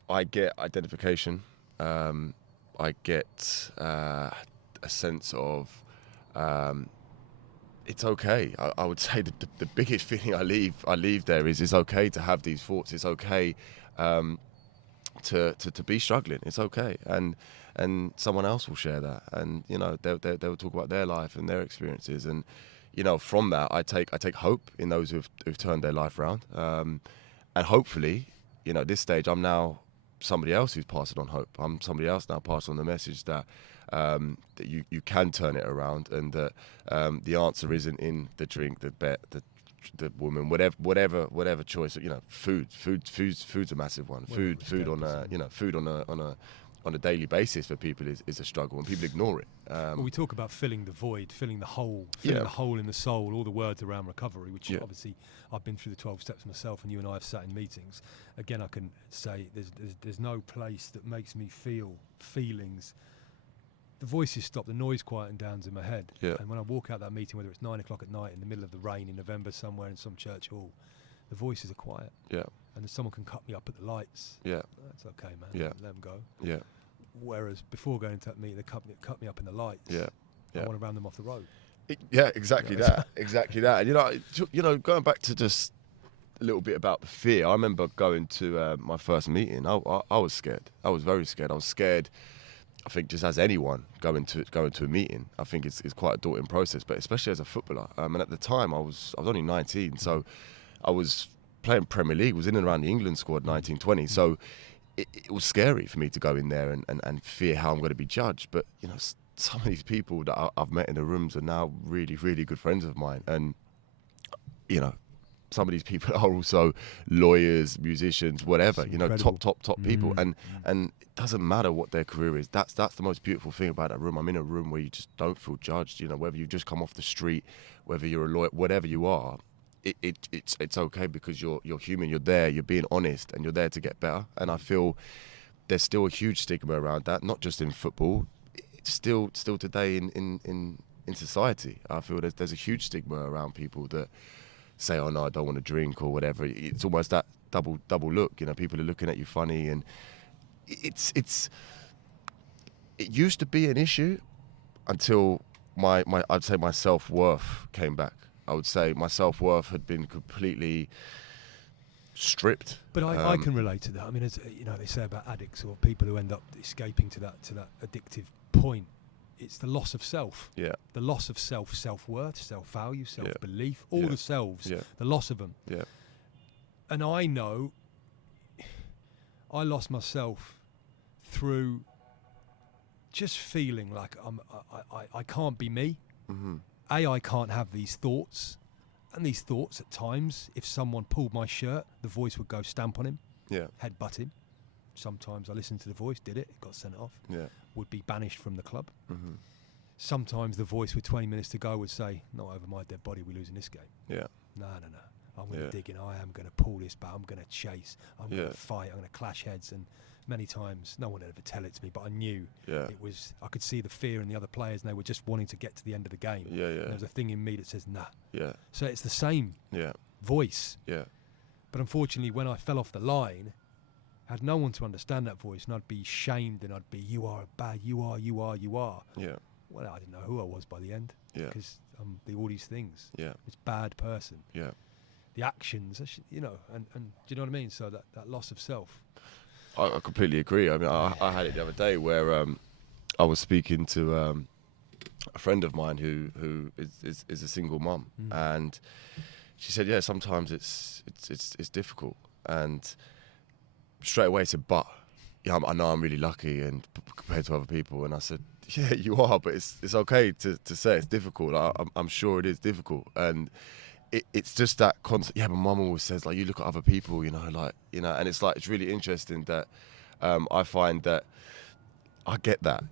I get identification. I get a sense of it's okay. I would say the biggest feeling I leave there is it's okay to have these thoughts. It's okay to be struggling. It's okay, and someone else will share that, and they'll talk about their life and their experiences, and from that I take hope in those who've turned their life around, and hopefully at this stage I'm now somebody else who's passing on hope. I'm somebody else now passing on the message that you can turn it around, and that the answer isn't in the drink, the bet, the woman, whatever choice. Food's a massive one. Food on a daily basis for people is a struggle, and people ignore it. Well, we talk about filling the void, filling the hole in the soul, all the words around recovery, which obviously I've been through the 12 steps myself, and you and I have sat in meetings. Again, I can say there's no place that makes me feel feelings. The voices stop, the noise quieting down in my head. Yeah. And when I walk out that meeting, whether it's 9 o'clock at night in the middle of the rain in November somewhere in some church hall, the voices are quiet. Yeah. And someone can cut me up at the lights. Yeah. That's okay, man. Yeah. Let them go. Yeah. Whereas before going to that meeting, they cut me up in the lights. Yeah. I want to round them off the road. Exactly that. Exactly that. And going back to just a little bit about the fear. I remember going to my first meeting. I was scared. I was very scared. I was scared. I think just as anyone going to a meeting, I think it's quite a daunting process. But especially as a footballer, and at the time I was only 19, so I was playing Premier League. Was in and around the England squad 1920. So it was scary for me to go in there and fear how I'm going to be judged. But some of these people that I've met in the rooms are now really, really good friends of mine, and some of these people are also lawyers, musicians, whatever. Top people, and it doesn't matter what their career is. That's the most beautiful thing about that room. I'm in a room where you just don't feel judged. Whether you've just come off the street, whether you're a lawyer, whatever you are, it's okay, because you're human. You're there. You're being honest, and you're there to get better. And I feel there's still a huge stigma around that, not just in football. It's still today in society. I feel there's a huge stigma around people that say, oh no, I don't want to drink or whatever. It's almost that double look. People are looking at you funny, and it used to be an issue until I'd say my self-worth came back. I would say my self-worth had been completely stripped. But I can relate to that. I mean, as they say about addicts or people who end up escaping to that addictive point. It's the loss of self. Yeah. The loss of self-worth, self-value, self-belief, all the selves, the loss of them. Yeah. And I know I lost myself through just feeling like I can't be me. Mm-hmm. I can't have these thoughts. And these thoughts at times, if someone pulled my shirt, the voice would go stamp on him, headbutt him. Sometimes I listened to the voice, did it, got sent off, would be banished from the club. Mm-hmm. Sometimes the voice with 20 minutes to go would say, not over my dead body, we're losing this game. Yeah. No. I'm going to dig in, I am going to pull this back, I'm going to chase, I'm going to fight, I'm going to clash heads. And many times, no one would ever tell it to me, but I knew it was, I could see the fear in the other players, and they were just wanting to get to the end of the game. Yeah. And there was a thing in me that says, nah. Yeah. So it's the same voice. Yeah. But unfortunately, when I fell off the line, I had no one to understand that voice, and I'd be shamed, and I'd be, you are bad, you are. Yeah. Well, I didn't know who I was by the end, because I'm all these things. Yeah. It's bad person. Yeah. The actions, and do you know what I mean? So that loss of self. I completely agree. I mean, I had it the other day where I was speaking to a friend of mine who is a single mum, and she said, sometimes it's difficult, and straight away said, but I know I'm really lucky and compared to other people. And I said, yeah, you are, but it's okay to say it's difficult. I'm sure it is difficult, and it's just that concept. Yeah, my mum always says, like, you look at other people, and it's like, it's really interesting that I find that I get that,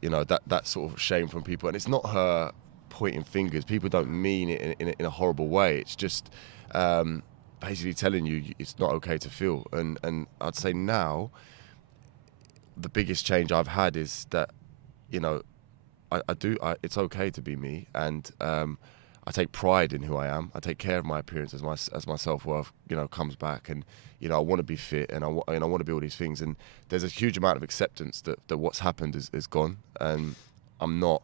that sort of shame from people, and it's not her pointing fingers. People don't mean it in a horrible way. It's just basically telling you it's not okay to feel. And I'd say now the biggest change I've had is that, it's okay to be me, and I take pride in who I am. I take care of my appearance as my self-worth, comes back, and I want to be fit, and I want to be all these things. And there's a huge amount of acceptance that what's happened is gone, and I'm not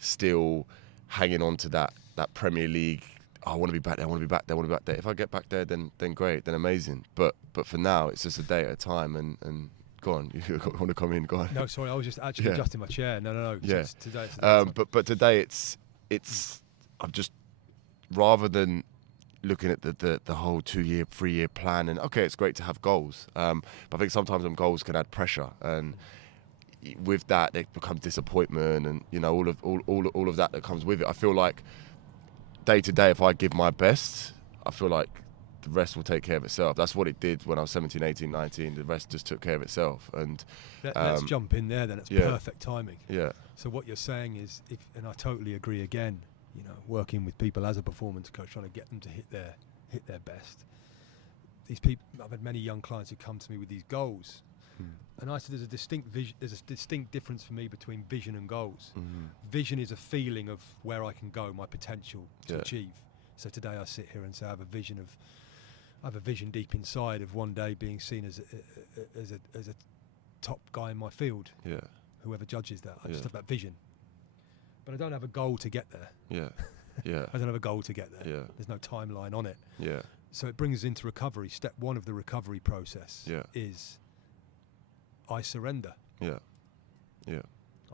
still hanging on to that that Premier League. I want to be back there. I want to be back there. I want to be back there. If I get back there, then great, then amazing. But for now, it's just a day at a time. And go on, you want to come in? Go on. No, sorry, I was just actually adjusting my chair. No. Yeah. Today. But today it's. I'm just, rather than looking at the whole 2-year, 3-year plan, and okay, it's great to have goals. But I think sometimes them goals can add pressure, and with that, it becomes disappointment, and all of that comes with it. I feel like day to day, if I give my best, I feel like the rest will take care of itself. That's what it did when I was 17, 18, 19. The rest just took care of itself. And let's jump in there then. It's perfect timing. Yeah. So what you're saying is, and I totally agree again, working with people as a performance coach, trying to get them to hit their best. These people, I've had many young clients who come to me with these goals. And I said there's a distinct difference for me between vision and goals. Vision is a feeling of where I can go, my potential to achieve. So today I sit here and say I have a vision deep inside of one day being seen as a top guy in my field. Yeah. Whoever judges that, I just have that vision. But I don't have a goal to get there. Yeah. I don't have a goal to get there. Yeah. There's no timeline on it. Yeah. So it brings us into recovery. Step one of the recovery process is I surrender. Yeah.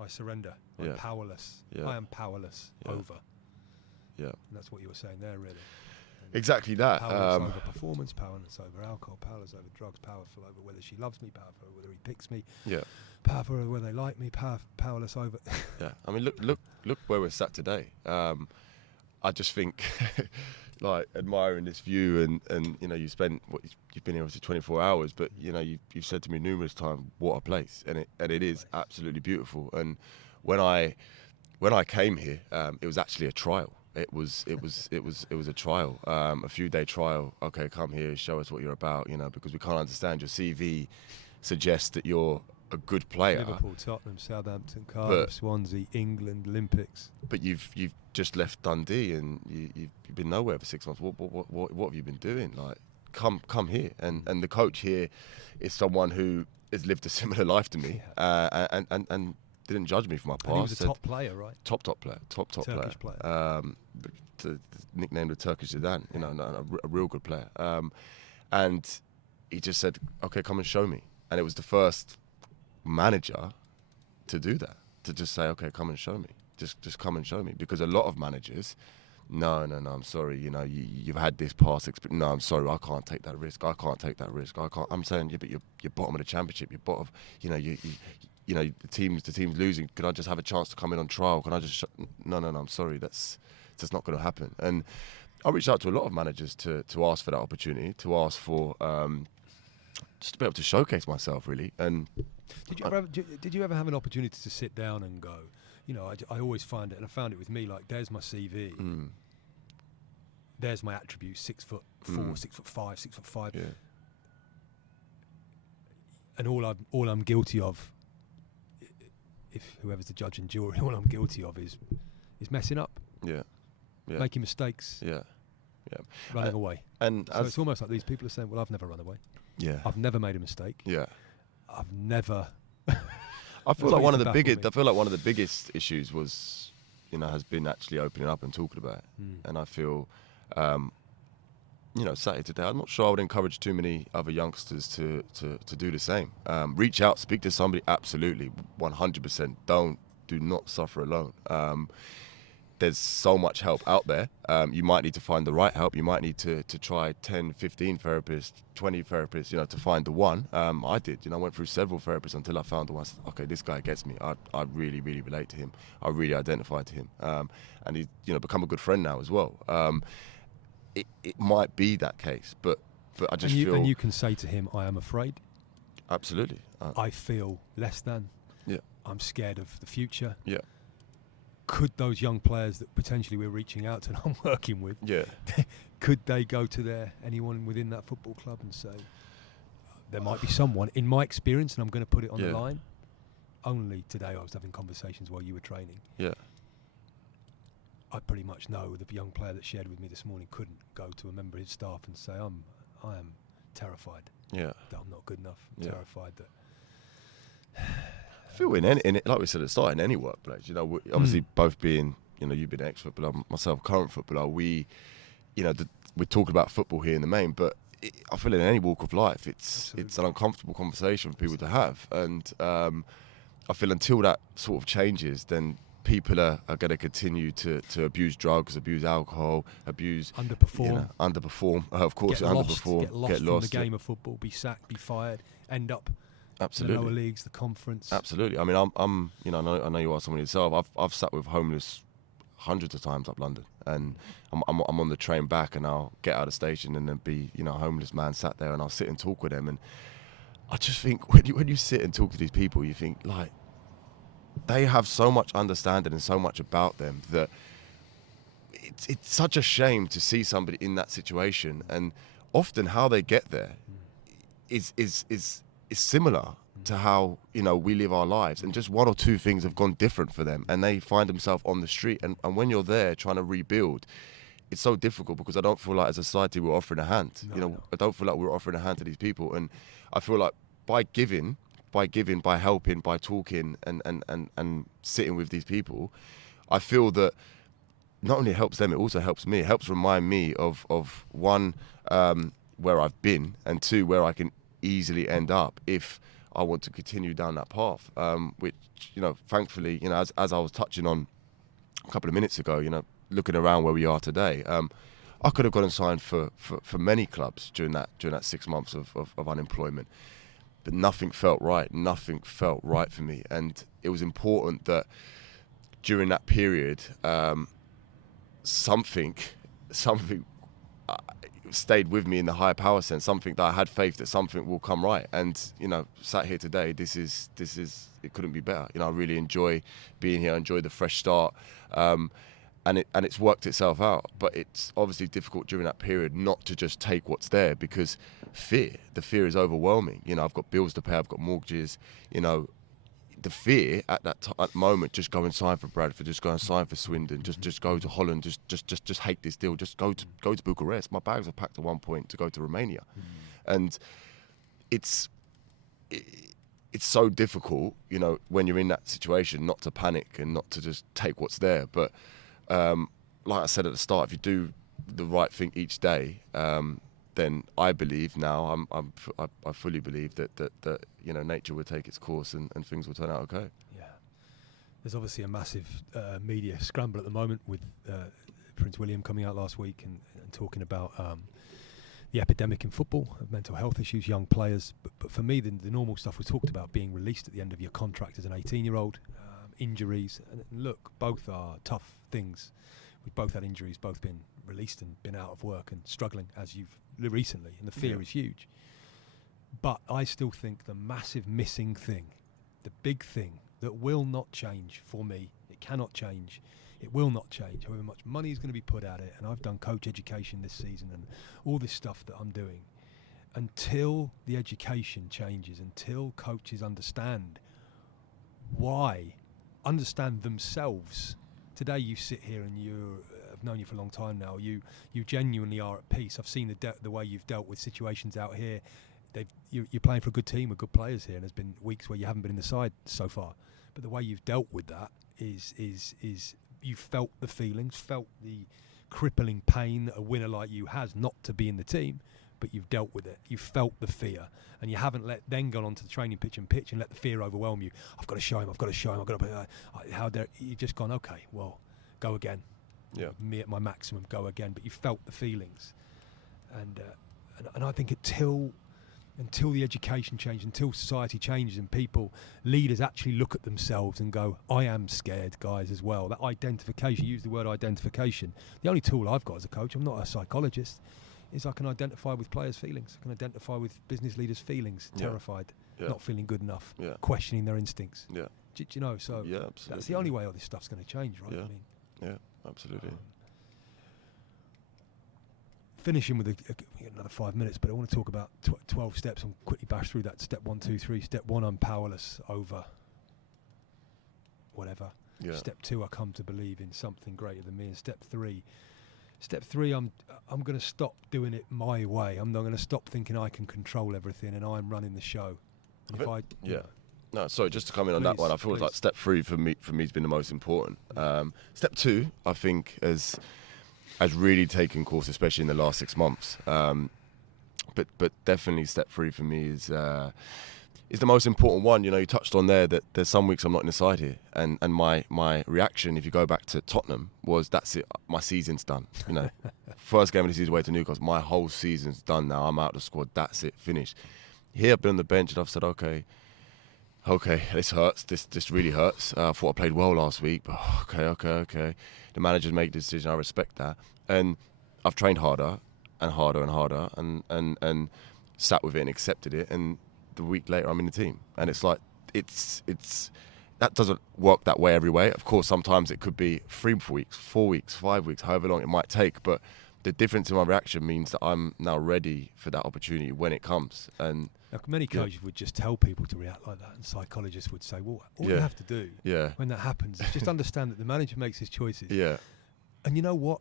I surrender. I'm powerless. Yeah. I am powerless over. Yeah. And that's what you were saying there, really. And exactly that. Powerless over performance, powerless over alcohol, powerless over drugs, powerful over whether she loves me, powerful over whether he picks me. Yeah. Powerful over whether they like me, powerless over. Yeah. I mean, look where we're sat today. I just think, like, admiring this view, and you've been here obviously 24 hours, but you've said to me numerous times, what a place, and it is absolutely beautiful. And when I came here, it was actually a trial. It was a trial, a few-day trial. Okay, come here, show us what you're about, because we can't understand. Your CV suggests that you're a good player. Liverpool, Tottenham, Southampton, Cardiff, Swansea, England, Olympics. But you've just left Dundee, and you've been nowhere for 6 months. What have you been doing? Like, come here. And the coach here is someone who has lived a similar life to me, and didn't judge me for my past. And he was a top player, right? Top player. Turkish player. Nicknamed the Turkish Zidane, a real good player. And he just said, okay, come and show me. And it was the first manager to do that, to just say, okay, come and show me. Just come and show me. Because a lot of managers, no, I'm sorry, you've had this past experience. No, I'm sorry, I can't take that risk. I can't take that risk. I can't. I'm saying, yeah, but you're bottom of the championship. You're bottom, the team's losing. Can I just have a chance to come in on trial? Can I just? No, I'm sorry. That's just not going to happen. And I reached out to a lot of managers to ask for that opportunity, to ask for just to be able to showcase myself, really. And did you ever have an opportunity to sit down and go? I always find it, and I found it with me. Like, there's my CV. There's my attributes: 6'4", 6'5", 6'5". Yeah. And all I'm guilty of, if whoever's the judge and jury, all I'm guilty of is messing up. Yeah. Making mistakes. Yeah. Running away. And so it's almost like these people are saying, "Well, I've never run away. Yeah. I've never made a mistake. Yeah. I've never." I feel like one of the biggest issues was, has been actually opening up and talking about it. And I feel, sat here today, I'm not sure I would encourage too many other youngsters to do the same. Reach out, speak to somebody, absolutely, 100%. Do not suffer alone. There's so much help out there. You might need to find the right help. You might need to try 10, 15 therapists, 20 therapists, to find the one. I did. I went through several therapists until I found the one. I said, okay, this guy gets me. I really, really relate to him. I really identify to him. And he's, become a good friend now as well. It might be that case, but I just feel... And you can say to him, I am afraid. Absolutely. I feel less than. Yeah. I'm scared of the future. Yeah. Could those young players that potentially we're reaching out to and I'm working with, could they go to anyone within that football club and say, there might be someone, in my experience, and I'm going to put it on the line, only today I was having conversations while you were training. Yeah. I pretty much know the young player that shared with me this morning couldn't go to a member of his staff and say, I am terrified that I'm not good enough. I'm terrified that... I feel in like we said at the start, in any workplace, obviously both being you've been ex-footballer, myself, current footballer. We're talking about football here in the main, but I feel in any walk of life, it's an uncomfortable conversation for people to have, and I feel until that sort of changes, then people are going to continue to abuse drugs, abuse alcohol, underperform. Of course, get lost get from the game of football, be sacked, be fired, end up absolutely in the lower leagues, the conference. Absolutely. I mean, I know you are someone yourself. I've sat with homeless hundreds of times up London, and I'm on the train back, and I'll get out of the station and then be a homeless man sat there, and I'll sit and talk with them, and I just think when you sit and talk to these people, you think like they have so much understanding and so much about them that it's such a shame to see somebody in that situation, and often how they get there is similar to how we live our lives, and just one or two things have gone different for them, and they find themselves on the street, and when you're there trying to rebuild, it's so difficult, because I don't feel like as a society we're offering a hand. I don't feel like we're offering a hand to these people, and I feel like by giving, by helping, by talking and sitting with these people, I feel that not only it helps them, it also helps me. It helps remind me of one, where I've been, and two, where I can easily end up if I want to continue down that path. Which, thankfully, as I was touching on a couple of minutes ago, looking around where we are today, I could have gone and signed for many clubs during that 6 months of unemployment. But nothing felt right. Nothing felt right for me, and it was important that during that period, something stayed with me in the higher power sense. Something that I had faith that something will come right. And sat here today, this is it couldn't be better. I really enjoy being here. I enjoy the fresh start, and it's worked itself out. But it's obviously difficult during that period not to just take what's there, because the fear is overwhelming. I've got bills to pay, I've got mortgages. The fear at that moment, just go and sign for Bradford, just go and sign for Swindon, just go to Holland, just hate this deal, just go to Bucharest. My bags were packed at one point to go to Romania, and it's so difficult, when you're in that situation, not to panic and not to just take what's there. But like I said at the start, if you do the right thing each day, then I believe now, I fully believe that nature will take its course and things will turn out okay. Yeah, there's obviously a massive media scramble at the moment with Prince William coming out last week and talking about the epidemic in football of mental health issues, young players. But for me, the normal stuff we talked about, being released at the end of your contract as an 18-year-old, injuries, and look, both are tough things. We've both had injuries, both been released and been out of work and struggling, as you've recently, and the fear is huge. But I still think the massive missing thing, the big thing that will not change for me, it cannot change, it will not change, however much money is going to be put at it, and I've done coach education this season and all this stuff that I'm doing, until the education changes, until coaches understand themselves. Today you sit here and I've known you for a long time now. You genuinely are at peace. I've seen the way you've dealt with situations out here. You're playing for a good team with good players here, and there's been weeks where you haven't been in the side so far. But the way you've dealt with that is you felt the feelings, felt the crippling pain that a winner like you has not to be in the team, but you've dealt with it. You felt the fear, and you haven't then gone onto the training pitch and let the fear overwhelm you. I've got to show him. I've got to. How dare you've just gone? Okay, well, go again. Yeah. Me at my maximum, go again. But you felt the feelings, and I think until the education changes, until society changes, and leaders actually look at themselves and go, I am scared, guys, as well. That identification. You use the word identification. The only tool I've got as a coach, I'm not a psychologist, is I can identify with players' feelings. I can identify with business leaders' feelings, terrified, not feeling good enough, questioning their instincts. Yeah. Do you know? So absolutely. That's the only way all this stuff's going to change, right? Yeah. I mean, yeah, absolutely. Finishing with we get another 5 minutes, but I want to talk about 12 steps and quickly bash through that. Step 1, 2, 3. Step 1, I'm powerless over whatever. Yeah. Step 2, I come to believe in something greater than me. And step 3, I'm going to stop doing it my way. I'm not going to stop thinking I can control everything and I'm running the show. And No, sorry, just to come in on that Please, one, I feel like step 3 for me has been the most important. Step 2, I think, has really taken course, especially in the last 6 months. But definitely step 3 for me is the most important one. You know, you touched on there that there's some weeks I'm not in the side here, and my reaction, if you go back to Tottenham, was that's it, my season's done. You know, first game of the season away to Newcastle, my whole season's done now. I'm out of the squad. That's it, finished. Here I've been on the bench and I've said, okay, this hurts. This really hurts. I thought I played well last week, but okay. The manager's made the decision. I respect that, and I've trained harder and harder and harder, and sat with it and accepted it. And the week later, I'm in the team, and it's like it's that doesn't work that way every way. Of course, sometimes it could be 3 weeks, 4 weeks, 5 weeks, however long it might take. But the difference in my reaction means that I'm now ready for that opportunity when it comes. And many coaches would just tell people to react like that, and psychologists would say, well, all you have to do when that happens is just understand that the manager makes his choices. Yeah. And you know what?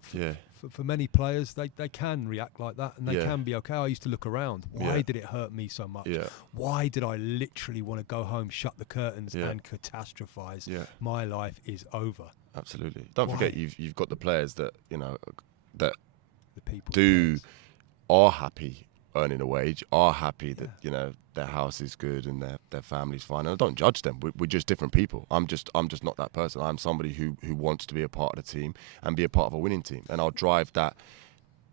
For many players, they can react like that, and they can be okay. I used to look around. Why did it hurt me so much? Yeah. Why did I literally want to go home, shut the curtains, and catastrophize? Yeah. My life is over. Absolutely. Don't forget, you've got the players that that the people are happy earning a wage, are happy that their house is good and their family's fine. And I don't judge them. We're just different people. I'm just not that person. I'm somebody who wants to be a part of the team and be a part of a winning team. And I'll drive that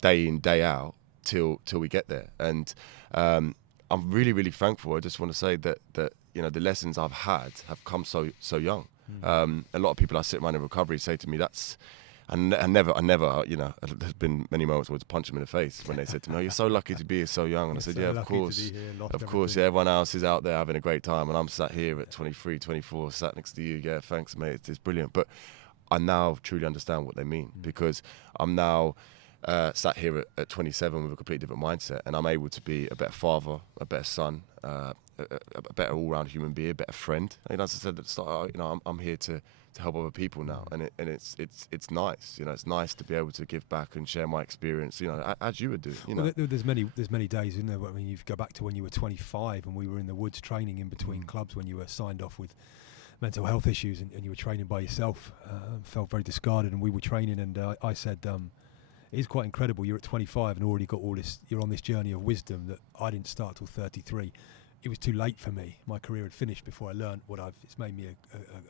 day in, day out till we get there. And I'm really, really thankful. I just want to say that the lessons I've had have come so young. A lot of people I sit around in recovery say to me, I never, there's been many moments where I punch them in the face when they said to me, "Oh, you're so lucky to be here so young." And I said, "Yeah, of course. Yeah, everyone else is out there having a great time, and I'm sat here at 23, 24, sat next to you. Yeah, thanks, mate. It's brilliant." But I now truly understand what they mean, because I'm now sat here at 27 with a completely different mindset, and I'm able to be a better father, a better son, a better all-round human being, a better friend. And as I said at the start, I'm here to help other people now, and it's nice. It's nice to be able to give back and share my experience. As you would do. Well, there's many days, isn't there? I mean, you go back to when you were 25 and we were in the woods training in between clubs when you were signed off with mental health issues, and you were training by yourself. Felt very discarded, and we were training, and I said, it is quite incredible. You're at 25 and already got all this. You're on this journey of wisdom that I didn't start till 33. It was too late for me. My career had finished before I learned it's made me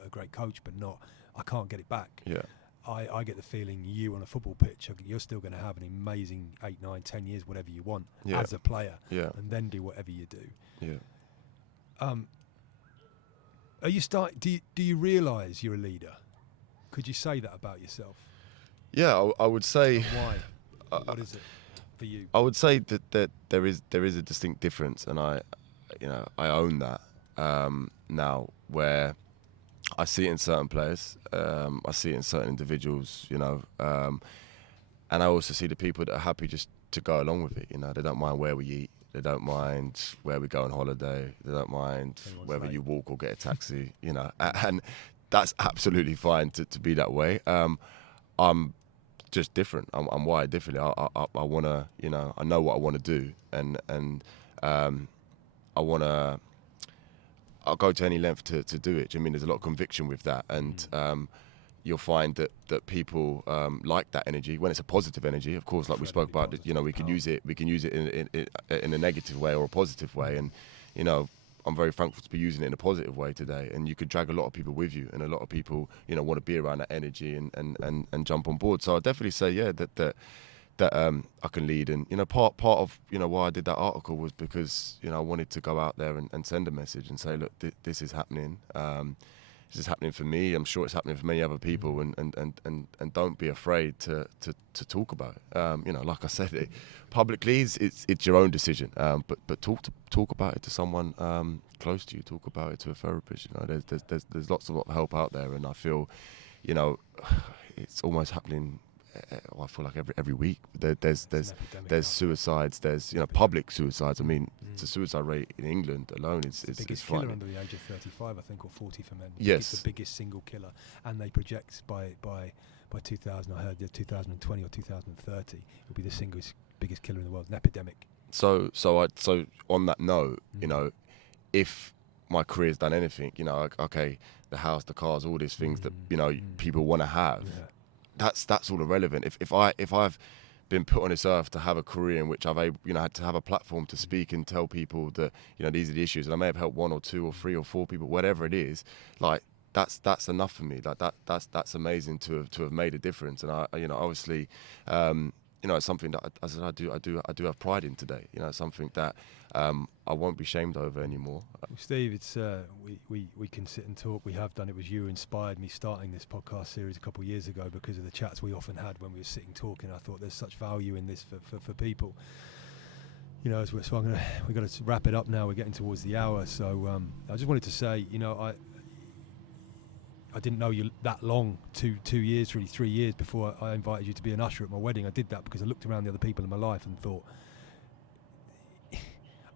a great coach, but I can't get it back. Yeah. I get the feeling you on a football pitch, you're still going to have an amazing 8, 9, 10 years, whatever you want as a player, and then do whatever you do. Yeah. Are you do you realise you're a leader? Could you say that about yourself? Yeah, I would say. And why? What is it for you? I would say that there is a distinct difference, and I own that now, where I see it in certain players, I see it in certain individuals, and I also see the people that are happy just to go along with it. They don't mind where we eat, they don't mind where we go on holiday, they don't mind whether you walk or get a taxi, and that's absolutely fine to be that way. I'm just different. I'm wired differently. I want to, I know what I want to do, and I'll go to any length to do it. I mean, there's a lot of conviction with that, and you'll find that people like that energy when it's a positive energy. Of course, like we spoke about, we can use it in a negative way or a positive way, and I'm very thankful to be using it in a positive way today. And you could drag a lot of people with you, and a lot of people want to be around that energy and jump on board. So I'll definitely say that I can lead, and part of why I did that article was because I wanted to go out there and send a message and say, look, this is happening. This is happening for me. I'm sure it's happening for many other people, and don't be afraid to talk about it. Like I said, publicly it's your own decision. But talk about it to someone close to you. Talk about it to a therapist. There's lots of help out there, and I feel it's almost happening. I feel like every week there's suicides, there's public suicides. I mean, the suicide rate in England alone is the biggest killer under the age of 35, I think, or 40 for men. Yes, it's the biggest single killer, and they project by 2000. I heard 2020 or 2030, it'll be the biggest killer in the world, an epidemic. So on that note, if my career's done anything, you know, okay, the house, the cars, all these things that, you know, people want to have. Yeah. That's all irrelevant. If I've been put on this earth to have a career in which I've had to have a platform to speak and tell people that, you know, these are the issues, and I may have helped 1 or 2 or 3 or 4 people, whatever it is, like that's enough for me. Like that's amazing to have made a difference. And I, you know, obviously, you know, it's something that I do have pride in today. You know, it's something that I won't be shamed over anymore. Steve, it's we can sit and talk. We have done. It was you who inspired me starting this podcast series a couple of years ago because of the chats we often had when we were sitting talking. I thought there's such value in this for people. You know, so we've got to wrap it up now. We're getting towards the hour. So I just wanted to say, you know, I didn't know you that long, 2 years, really 3 years before I invited you to be an usher at my wedding. I did that because I looked around the other people in my life and thought,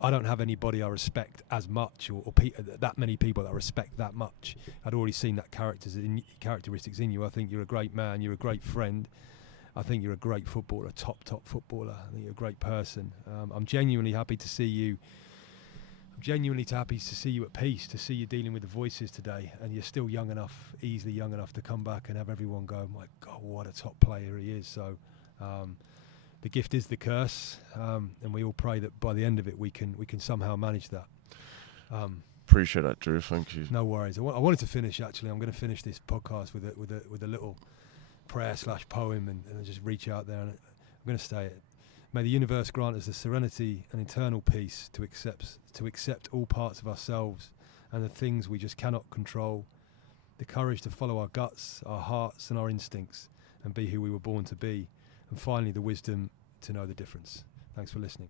I don't have anybody I respect as much, or that many people that I respect that much. I'd already seen that characteristics in you. I think you're a great man. You're a great friend. I think you're a great footballer, top footballer. I think you're a great person. I'm genuinely happy to see you. I'm genuinely happy to see you at peace, to see you dealing with the voices today, and you're still young enough, easily young enough to come back and have everyone go, my God, what a top player he is. So the gift is the curse, and we all pray that by the end of it we can somehow manage that. Appreciate that, Drew. Thank you. No worries. I wanted to finish, actually. I'm going to finish this podcast with a little prayer/poem and just reach out there, and I'm going to say it. May the universe grant us the serenity and internal peace to accept all parts of ourselves and the things we just cannot control, the courage to follow our guts, our hearts and our instincts and be who we were born to be, and finally the wisdom to know the difference. Thanks for listening.